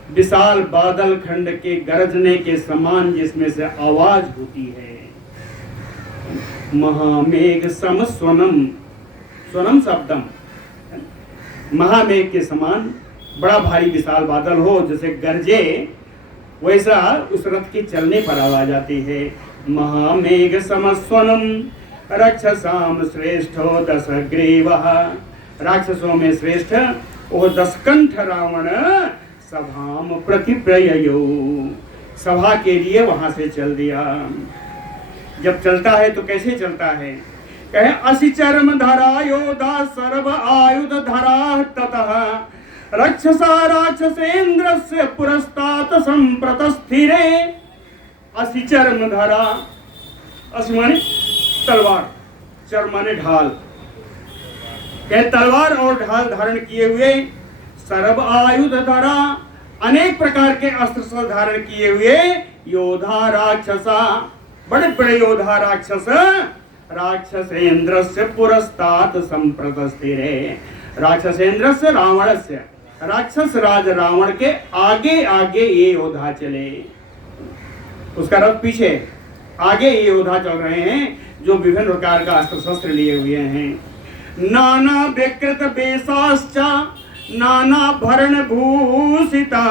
विशाल बादल खंड के गरजने के समान जिसमें से आवाज होती है। महामेघ समस्वनम, स्वनम शब्दम, महामेघ के समान बड़ा भारी विशाल बादल हो, जैसे गरजे, वैसा उस रथ के चलने पर आवाज आती है। महामेघ समस्वनम रक्षसाम श्रेष्ठो दशग्रीवः, राक्षसों में श्रेष्ठ वो दशकंठ रावण सभाम प्रतिप्रययो, सभा के लिए वहां से चल दिया। जब चलता है तो कैसे चलता है? कहे असि चर्म धरा योधा सर्व आयुध धरा ततः रक्षसा राक्षसेन्द्र से पुरस्तात संप्रतस्थिरे। असि चर्म धरा, असि माने तलवार, चर्म माने ढाल, तलवार और ढाल धारण किए हुए, सर्व आयुध धरा, अनेक प्रकार के अस्त्र धारण किए हुए योधा राक्षसा, बड़े बड़े योधा राक्षस, राक्षसेन्द्र से पुरस्तात संप्रतस्थिरे, राक्षसेन्द्र से रावण से, राक्षस राज रावण के आगे आगे ये योद्धा चले, उसका रथ पीछे, आगे ये योद्धा चल रहे हैं जो विभिन्न प्रकार का अस्त्र शस्त्र लिए हुए हैं। नाना विकृत वेशाश्च नाना भरण भूषिता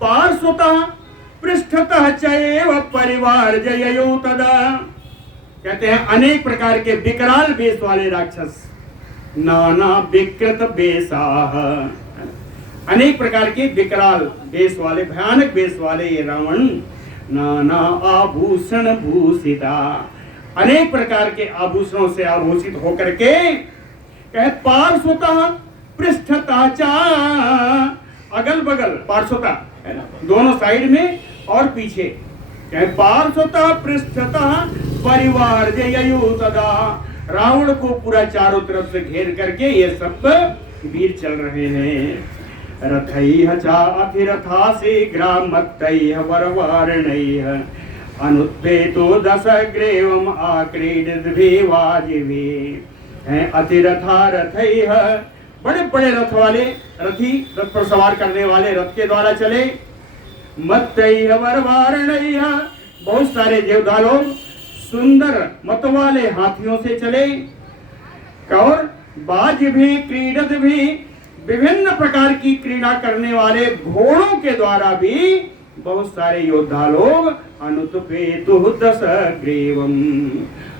पार्श्वतः पृष्ठतः चैव परिवार जययो तदा। कहते हैं अनेक प्रकार के विकराल वेश वाले राक्षस, नाना विकृत वेशाः, अनेक प्रकार के विकराल वेश वाले, भयानक वेश वाले ये रावण। नाना आभूषण भूषिता, अनेक प्रकार के आभूषणों से आभूषित होकर के, कहे पार्श्वतः पृष्ठतः च, अगल बगल, पार्श्वतः है ना, दोनों साइड में और पीछे, कहे पार्श्वतः पृष्ठतः परिवार जययु तदा, रावण को पूरा चारों तरफ से घेर करके ये सब वीर चल रहे हैं। रथैः च अतिरथासि ग्रामत्तैः वरवारणैः अनुत्पेतो दशग्रीवम् आक्रीडिद्भिवाजिभिः। अतिरथा रथैः, बड़े बड़े रथ वाले रथी, रथ पर सवार करने वाले रथ के द्वारा चले। मत्तैः वरवारणैः, बहुत सारे देवता लोग सुंदर मत वाले हाथियों से चले। और बाज भी क्रीडत भी, विभिन्न प्रकार की क्रीड़ा करने वाले घोड़ों के द्वारा भी बहुत सारे योद्धा लोग अनुतपेतु दशग्रीवम,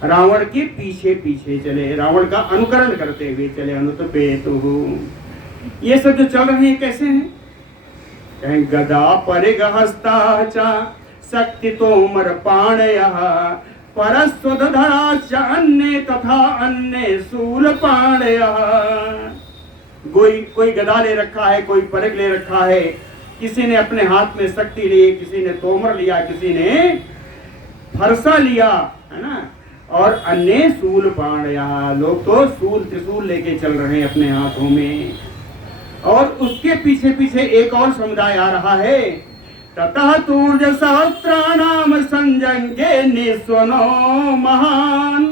रावण के पीछे पीछे चले, रावण का अनुकरण करते हुए चले। अनुतपेतु, ये सब जो चल रहे हैं कैसे हैं? गदा परिगहस्ता च शक्ति तोमर पाणयः परस्वधराश्च अन्ये तथा अन्ये शूल पाणयः। कोई गदा ले रखा है, कोई परिग ले रखा है, किसी ने अपने हाथ में शक्ति ली, किसी ने तोमर लिया, किसी ने फरसा लिया, है ना, और अन्य शूल पाणयः, लोग तो शूल त्रिशूल लेके चल रहे हैं अपने हाथों में। और उसके पीछे पीछे एक और समुदाय आ रहा है। ततः तूर्ज सहस्राणाम संजंगे निस्वनो महान,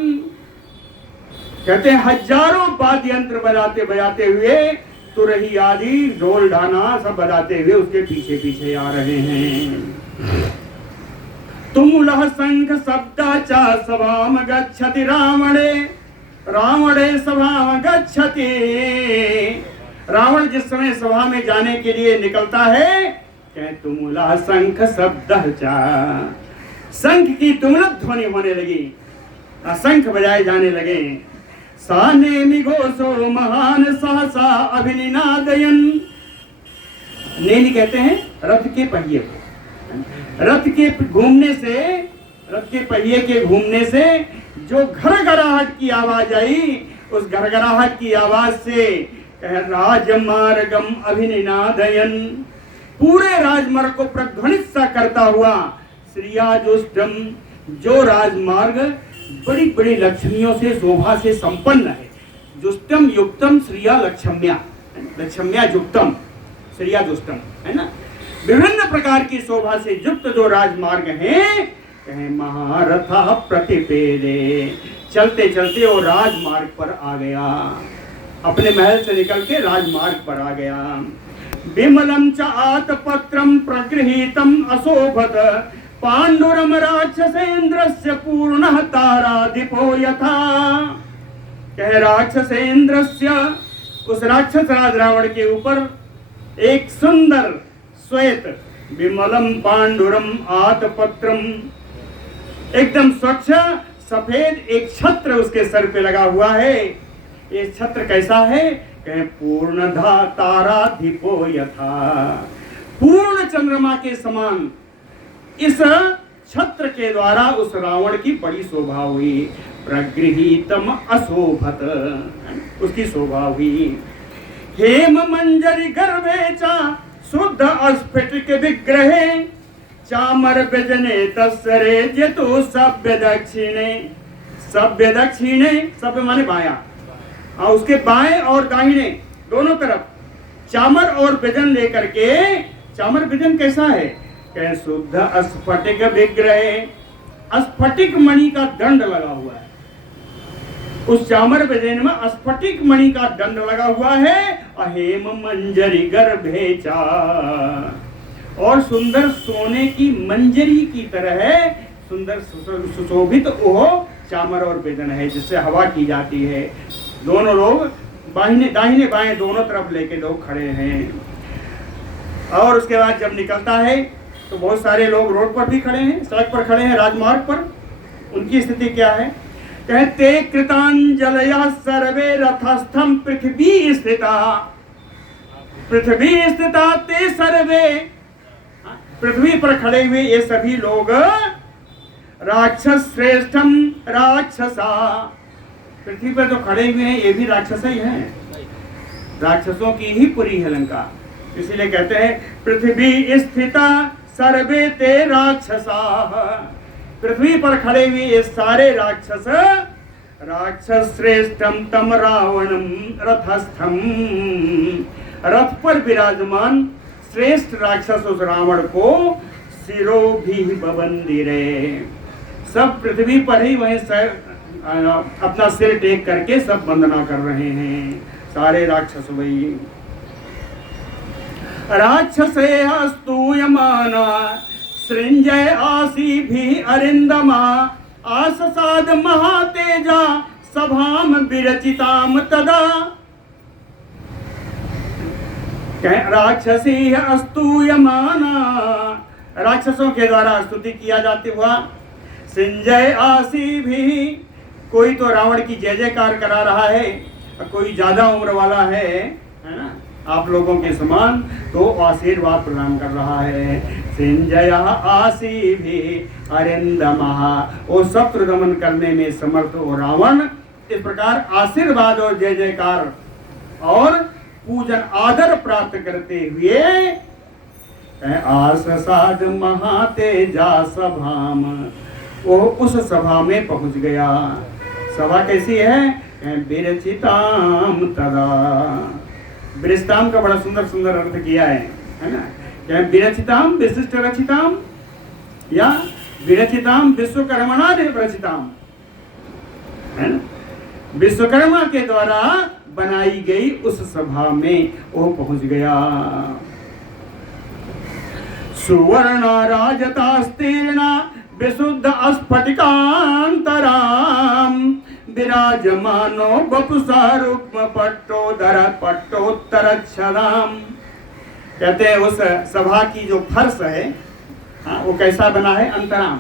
कहते हैं हजारों वाद्य यंत्र बजाते बजाते हुए, तुरही आदि ढोल ढाना सब बजाते हुए उसके पीछे पीछे आ रहे हैं। तुमुलः शंख शब्दा च सभाम गच्छति रावणे, रावणे सभाम गच्छति। रावण जिस समय सभा में जाने के लिए निकलता है, कहे तुमुला शंख शब्द चा, शंख की तुमुलक ध्वनि होने लगी, शंख बजाए जाने लगे। सा नेमि घोषो महान सहसा अभिनिनादयन, नेमि कहते हैं रथ के पहिए को, रथ के घूमने से, रथ के पहिए के घूमने से जो घरघराहट की आवाज आई, उस घरघराहट की आवाज से राजमार्गम अभिनिनादयन, पूरे राजमार्ग को प्रध्वनित सा करता हुआ, श्रियाजुष्टम, जो राजमार्ग बड़ी बड़ी लक्ष्मियों से शोभा से संपन्न है। जुष्टम युक्तम श्रिया लक्ष्म्या, लक्ष्म्या युक्तम श्रिया जुष्टम, है ना, विभिन्न प्रकार की शोभा से युक्त जो राजमार्ग है, कहे महारथा प्रतिपेदे, चलते चलते वो राजमार्ग पर आ गया, अपने महल से निकल के राजमार्ग पर आ गया। विमलम च आतपत्रम प्रगृहीतम अशोभत पांडुरम राक्षसेन्द्रस्य पूर्णः ताराधिपो यथा, कह राक्षसेन्द्रस्य, उस राक्षस राज रावण के ऊपर एक सुंदर श्वेत विमलम पांडुरम आतपत्रम, एकदम स्वच्छ सफेद एक छत्र उसके सर पे लगा हुआ है। ये छत्र कैसा है? कहे पूर्णधा ताराधिपो यथा, पूर्ण चंद्रमा के समान इस छत्र के द्वारा उस रावण की बड़ी शोभा हुई। प्रगृहीतम अशोभत, उसकी शोभा हुई। हेम मंजरी गर्भे चा शुद्ध अस्फटिक विग्रहे चामर व्यजने तस्सरे जतो सभ्य दक्षिणे, सभ्य दक्षिणे, सभ्य माने बाया, और उसके बाएं और दाहिने दोनों तरफ चामर और व्यजन लेकर के, चामर व्यजन कैसा है? कह शुद्ध स्फटिक विग्रह, स्फटिक मणि का दंड लगा हुआ है, उस चामर व्यजन में स्फटिक मणि का दंड लगा हुआ है। अहेम मंजरी गर्भे चा, और सुंदर सोने की मंजरी की तरह है, सुंदर सुशोभित वो चामर और व्यजन है जिससे हवा की जाती है। दोनों लोग दाहिने बाएं दोनों तरफ लेके लोग खड़े हैं। और उसके बाद जब निकलता है तो बहुत सारे लोग रोड पर भी खड़े हैं, सड़क पर खड़े हैं, राजमार्ग पर। उनकी स्थिति क्या है? कहते कृतांजलया सर्वे रथस्थम पृथ्वी स्थिता, पृथ्वी स्थिता ते सर्वे, पृथ्वी पर खड़े हुए ये सभी लोग राक्षस श्रेष्ठम राक्षसा, पृथ्वी पर जो खड़े हुए हैं ये भी राक्षस ही हैं, राक्षसों की ही पुरी है लंका। इसीलिए कहते हैं पृथ्वी स्थिता सर्वे ते राक्षसा, पृथ्वी पर खड़े हुए ये सारे राक्षस, राक्षस श्रेष्ठम तम रावणम रथस्थम, रथ पर विराजमान श्रेष्ठ राक्षस उस रावण को सिरो भी बबंदिरे, सब पृथ्वी पर ही वहीं अपना सिर टेक करके सब वंदना कर रहे हैं, सारे राक्षस वही। राक्षसे स्तूयमाना सृंजय आसी भी अरिंदमा, आससाद महातेजा सभाम विरचिताम तदा, राक्षसी स्तूयमाना, राक्षसों के द्वारा स्तुति किया जाते हुआ। संजय आसी भी, कोई तो रावण की जय जयकार करा रहा है, कोई ज्यादा उम्र वाला है ना, आप लोगों के समान, तो आशीर्वाद प्रदान कर रहा है। संजय आसी भी अरिंदमः, वो शत्रु दमन करने में समर्थ हो रावण। इस प्रकार आशीर्वाद और जय जयकार और पूजन आदर प्राप्त करते हुए आस साध महातेजा सभाम, वो उस सभा में पहुंच गया। सभा कैसी है? विरचिताम तदा, विरचिताम का बड़ा सुंदर सुंदर अर्थ किया है ना। क्या विरचिताम विशिष्ट रचिताम, या विरचिताम विश्वकर्मणा रचिताम, है ना। विश्वकर्मा के द्वारा बनाई गई उस सभा में वो पहुंच गया। सुवर्ण राजतास्तीर्णा विशुद्ध स्फटिकांतराम, विराजमानो वपुषा रुक्म पट्टोदर पट्टोत्तरच्छदाम। कहते हैं उस सभा की जो फर्श है, हाँ, वो कैसा बना है? अंतराम।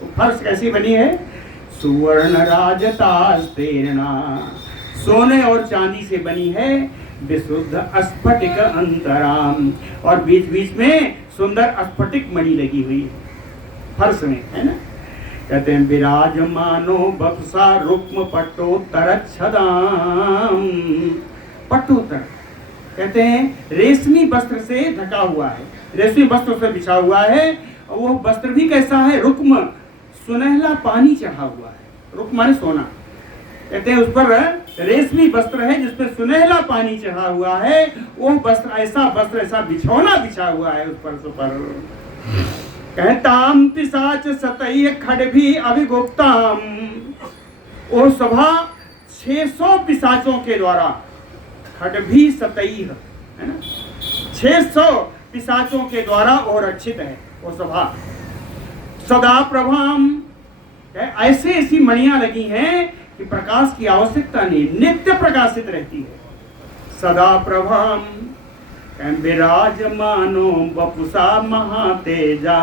वो फर्श कैसी बनी है? सुवर्ण राजतास्तीर्णा, सोने और चांदी से बनी है, विशुद्ध स्फटिक अंतराम, और बीच बीच में सुंदर स्फटिक मणि लगी हुई है फर्श में, है ना। कहते हैं विराजमानो वपुषा रुक्म पट्टोत्तरच्छदाम, पट्टोत्तर कहते हैं रेशमी वस्त्र से ढका हुआ है, रेशमी वस्त्र से बिछा हुआ है। और वो वस्त्र भी कैसा है? रुक्म, सुनहला पानी चढ़ा हुआ है। रुक्म माने सोना। कहते हैं उस पर रेशमी वस्त्र है जिसपे सुनहला पानी चढ़ा हुआ है। वो वस्त्र ऐसा बिछौना बिछा हुआ है उस पर कहताम पिशाच सतई खड्भी अभिगुप्ताम, वो सभा 600 पिशाचों के द्वारा, खड्भी सतई है ना, 600 पिशाचों के द्वारा और रक्षित है वो सभा। सदा प्रभाम, ऐसे ऐसी मणियां लगी हैं कि प्रकाश की आवश्यकता नहीं, नित्य प्रकाशित रहती है। सदा प्रभाम विराजमानो वपुषा महातेजा,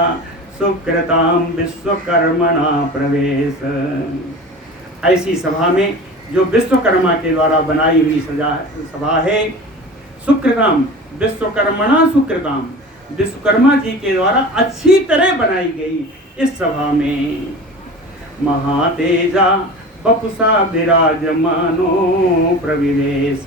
सुकृताम विश्वकर्मणा प्रवेश। ऐसी सभा में जो विश्वकर्मा के द्वारा बनाई हुई सभा है, सुकृताम विश्वकर्मणा सुकृताम, विश्वकर्मा जी के द्वारा अच्छी तरह बनाई गई इस सभा में। महातेजा वपुषा विराजमानो प्रविवेश,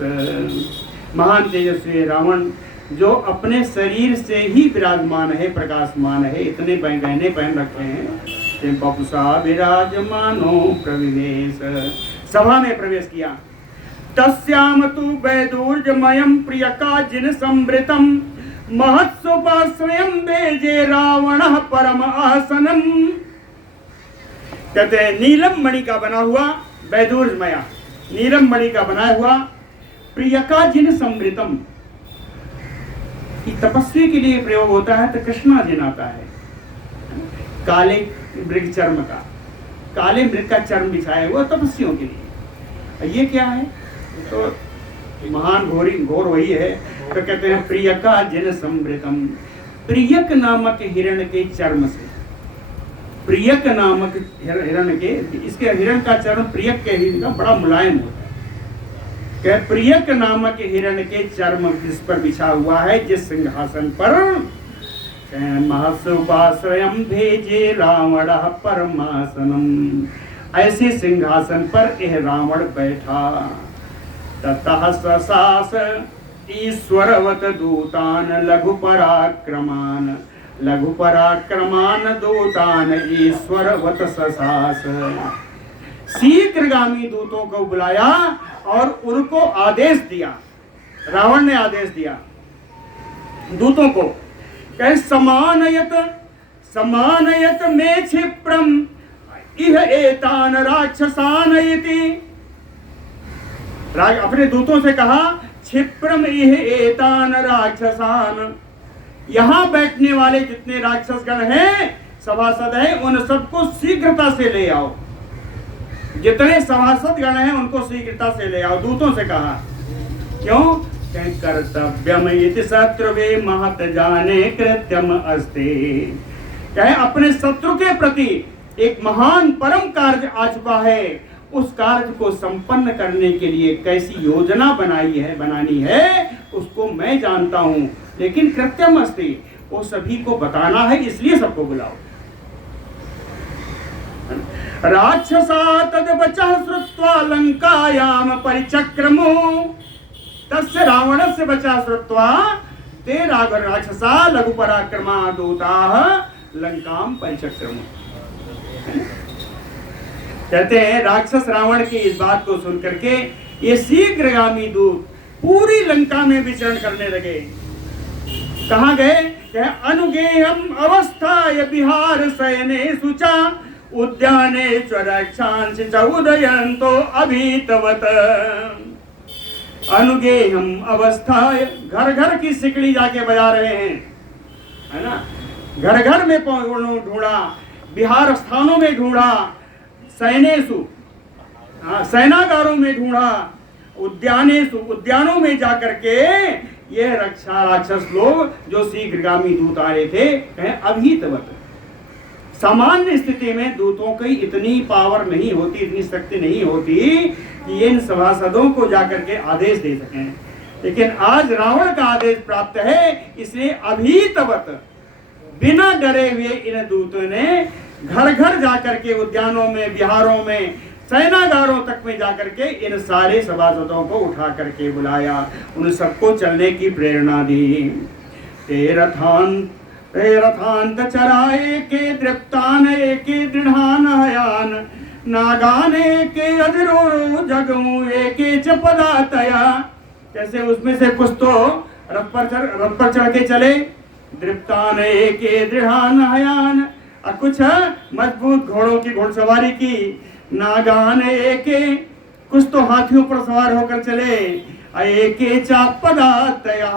महान तेजस्वी रावण जो अपने शरीर से ही विराजमान है, प्रकाशमान है, इतने गहने पहन रखे हैं। वपुषा विराजमानो प्रविवेश, सभा में प्रवेश किया। तस्याम तु वैदूर्जमयं प्रियका जिन संवृतम, महत्सुपाश्रयं बेजे रावणः परम आसनम। कहते हैं नीलम मणि का बना हुआ, वैदूर्जमया नीलम मणि का बनाया हुआ, प्रियका जिन संवृतम, तपस्वी के लिए प्रयोग होता है। तो कृष्णा जिन आता है, काले मृग चर्म का, काले मृग का चर्म बिछाया हुआ तपस्वियों के लिए। ये क्या है? तो महान घोर वही है। तो कहते हैं प्रियका जिन संवृतम, प्रियक नामक हिरण के चर्म से, प्रियक नामक हिरण के, इसके हिरण का चर्म प्रियक के हिरण का बड़ा मुलायम होता है। प्रियक नामक हिरण के चर्म जिस पर बिछा हुआ है, जिस सिंहासन पर, महत्सुपाश्रयं भेजे रावण परमासनम, ऐसे सिंहासन पर यह रावण बैठा। ततः ससास ईश्वरवत दूतान लघु पराक्रमान, लघु पराक्रमान दूतान ईश्वरवत ससास। शीघ्रगामी दूतों को बुलाया और उनको आदेश दिया, रावण ने आदेश दिया दूतों को, कहे समानयत समानयत में क्षिप्रम इह एतान राक्षसान इति। अपने दूतों से कहा क्षिप्रम इह एतान राक्षसान, यहां बैठने वाले जितने राक्षस गण हैं, सभासद हैं, उन सबको शीघ्रता से ले आओ। जितने सभासद गण हैं उनको शीघ्रता से ले आओ, दूतों से कहा। क्यों? कर्तव्यम इति शत्रुवे महत जाने कृत्यम अस्ति, चाहे अपने शत्रु के प्रति एक महान परम कार्य आ चुका है, उस कार्य को संपन्न करने के लिए कैसी योजना बनानी है उसको मैं जानता हूं, लेकिन कृत्यम अस्ति, वो सभी को बताना है, इसलिए सबको बुलाओ। राक्षसा तद्वचः श्रुत्वा लंकायाम परिचक्रमो, तस्य रावणस्य वचः श्रुत्वा ते राक्षसा लघु पराक्रमा दूताः लंकाम परिचक्रमो। कहते हैं राक्षस रावण की इस बात को सुन करके ये शीघ्रगामी दूत पूरी लंका में विचरण करने लगे। कहाँ गए? अनुगेयम अवस्थाय विहार शयने सुचा उद्याने रक्षांश च उदयन्तो अभीतवत। अनुगेयम अवस्थाय, घर घर की सिकड़ी जाके बजा रहे हैं, है ना, घर घर में ढूंढा, विहार स्थानों में ढूंढा, सैनेसु, सेनागारों में ढूंढा, उद्यानेसु, उद्यानों में जाकर के ये राक्षस लोग जो शीघ्रगामी दूत आ रहे थे, कहें अभीतवत। सामान्य स्थिति में दूतों की इतनी पावर नहीं होती, इतनी शक्ति नहीं होती कि इन सभासदों को जाकर के आदेश दे सकें, लेकिन आज रावण का आदेश प्राप्त है, इसलिए अभीतवत बिना डरे हुए इन दूतों ने घर घर जाकर के उद्यानों में, विहारों में, सेनागारों तक में जाकर के इन सारे सभासदों को उठा करके बुलाया, उन सबको चलने की प्रेरणा दी। ते रथांत चराए के दृप्तान के दृढ़ान हयान नागाने के अजरो जगमु के चपदातया। कैसे उसमें से कुछ तो रथ पर चढ़ के चले, दृप्तान के दृढ़ान हयान, और कुछ मजबूत घोड़ों की घुड़सवारी की, नागान एके, कुछ तो हाथियों पर सवार होकर चले, एके चापदातया,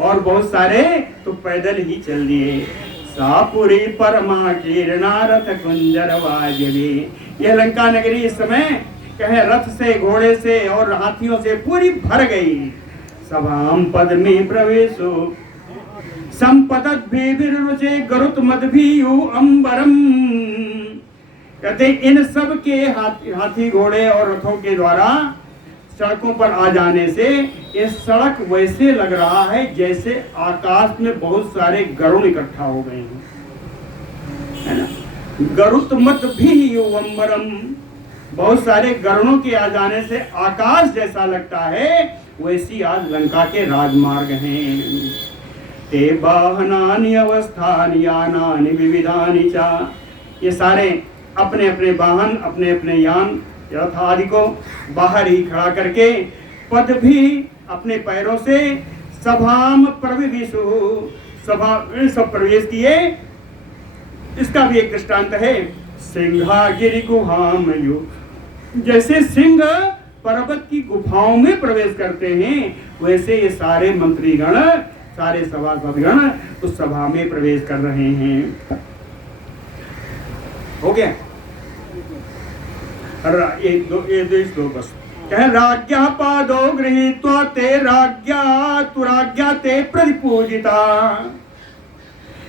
और बहुत सारे तो पैदल ही चल दिए। सापुरी परमा कीर्णा रथ कुंजर वाजवी। यह लंका नगरी इस समय कहे रथ से, घोड़े से और हाथियों से पूरी भर गई। सभाम पद में प्रवेशो संपतत भी विरुचे गरुत मद भी अंबरम। कहते इन सब के हाथी घोड़े और रथों के द्वारा सड़कों पर आ जाने से ये सड़क वैसे लग रहा है जैसे आकाश में बहुत सारे गरुड़ इकट्ठा हो गए हैं, है ना। गरुत मत भी अंबरम, बहुत सारे गरुड़ों के आ जाने से आकाश जैसा लगता है, वैसी आज लंका के राजमार्ग हैं। ते वाहनानि अवस्थानि यानानि विविधानि चा। ये सारे अपने अपने वाहन, अपने अपने यान, रथ आदि को बाहर ही खड़ा करके, पद भी अपने पैरों से, सभाम प्रविशु, सभा में सब प्रवेश किए। इसका भी एक दृष्टांत है। सिंहागिरि गुहाम यु, जैसे सिंह पर्वत की गुफाओं में प्रवेश करते हैं, वैसे ये सारे मंत्रीगण, सारे सभासदगण उस सभा में प्रवेश कर रहे हैं। हो गया एक दो बस। कह राज्ञा पादो गृहीत्वा ते राज्ञा तुराज्ञा ते प्रतिपूजिता।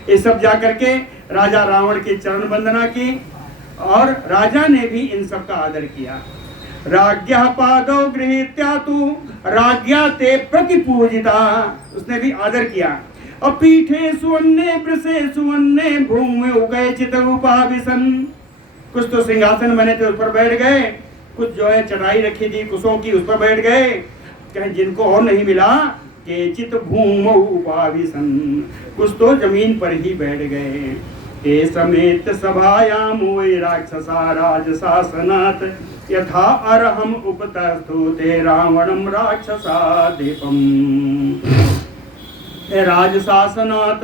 ये सब जाकर के राजा रावण की चरण वंदना की और राजा ने भी इन सब का आदर किया। राज्ञा पादो गृहीत्या तु राज्ञा ते प्रतिपूजिता, उसने भी आदर किया। और पीठे सुवन्ने वृषे सुवन्ने भूमि उगए चित उपाविशन। कुछ तो सिंहासन बने थे उस पर बैठ गए, कुछ जो है चटाई रखी थी कुशों की उस पर बैठ गए। कहीं जिनको और नहीं मिला के चित भूमौ उपाविशन, कुछ तो जमीन पर ही बैठ गए। ए समेत सभायाम वै राक्षसा राजशासनात् यथा अरहम उपतस्थो ते रावणम राक्षसाधिपम। राजशासनात्,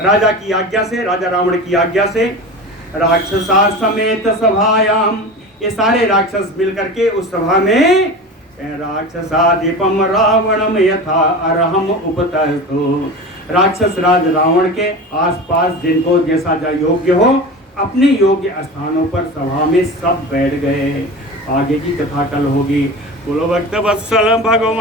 राजा की आज्ञा से, राजा रावण की आज्ञा से, राक्षसा समेत सभायाम, ये सारे राक्षस मिलकर के उस सभा में राक्षसाधिपम रावणम यथा अरहम उपतस्थो। राक्षस राज रावण के आसपास जिनको जैसा योग्य हो अपने योग्य स्थानों पर सभा में सब बैठ गए। आगे की कथा कल होगी। बोलो भक्त वत्सल भगवान।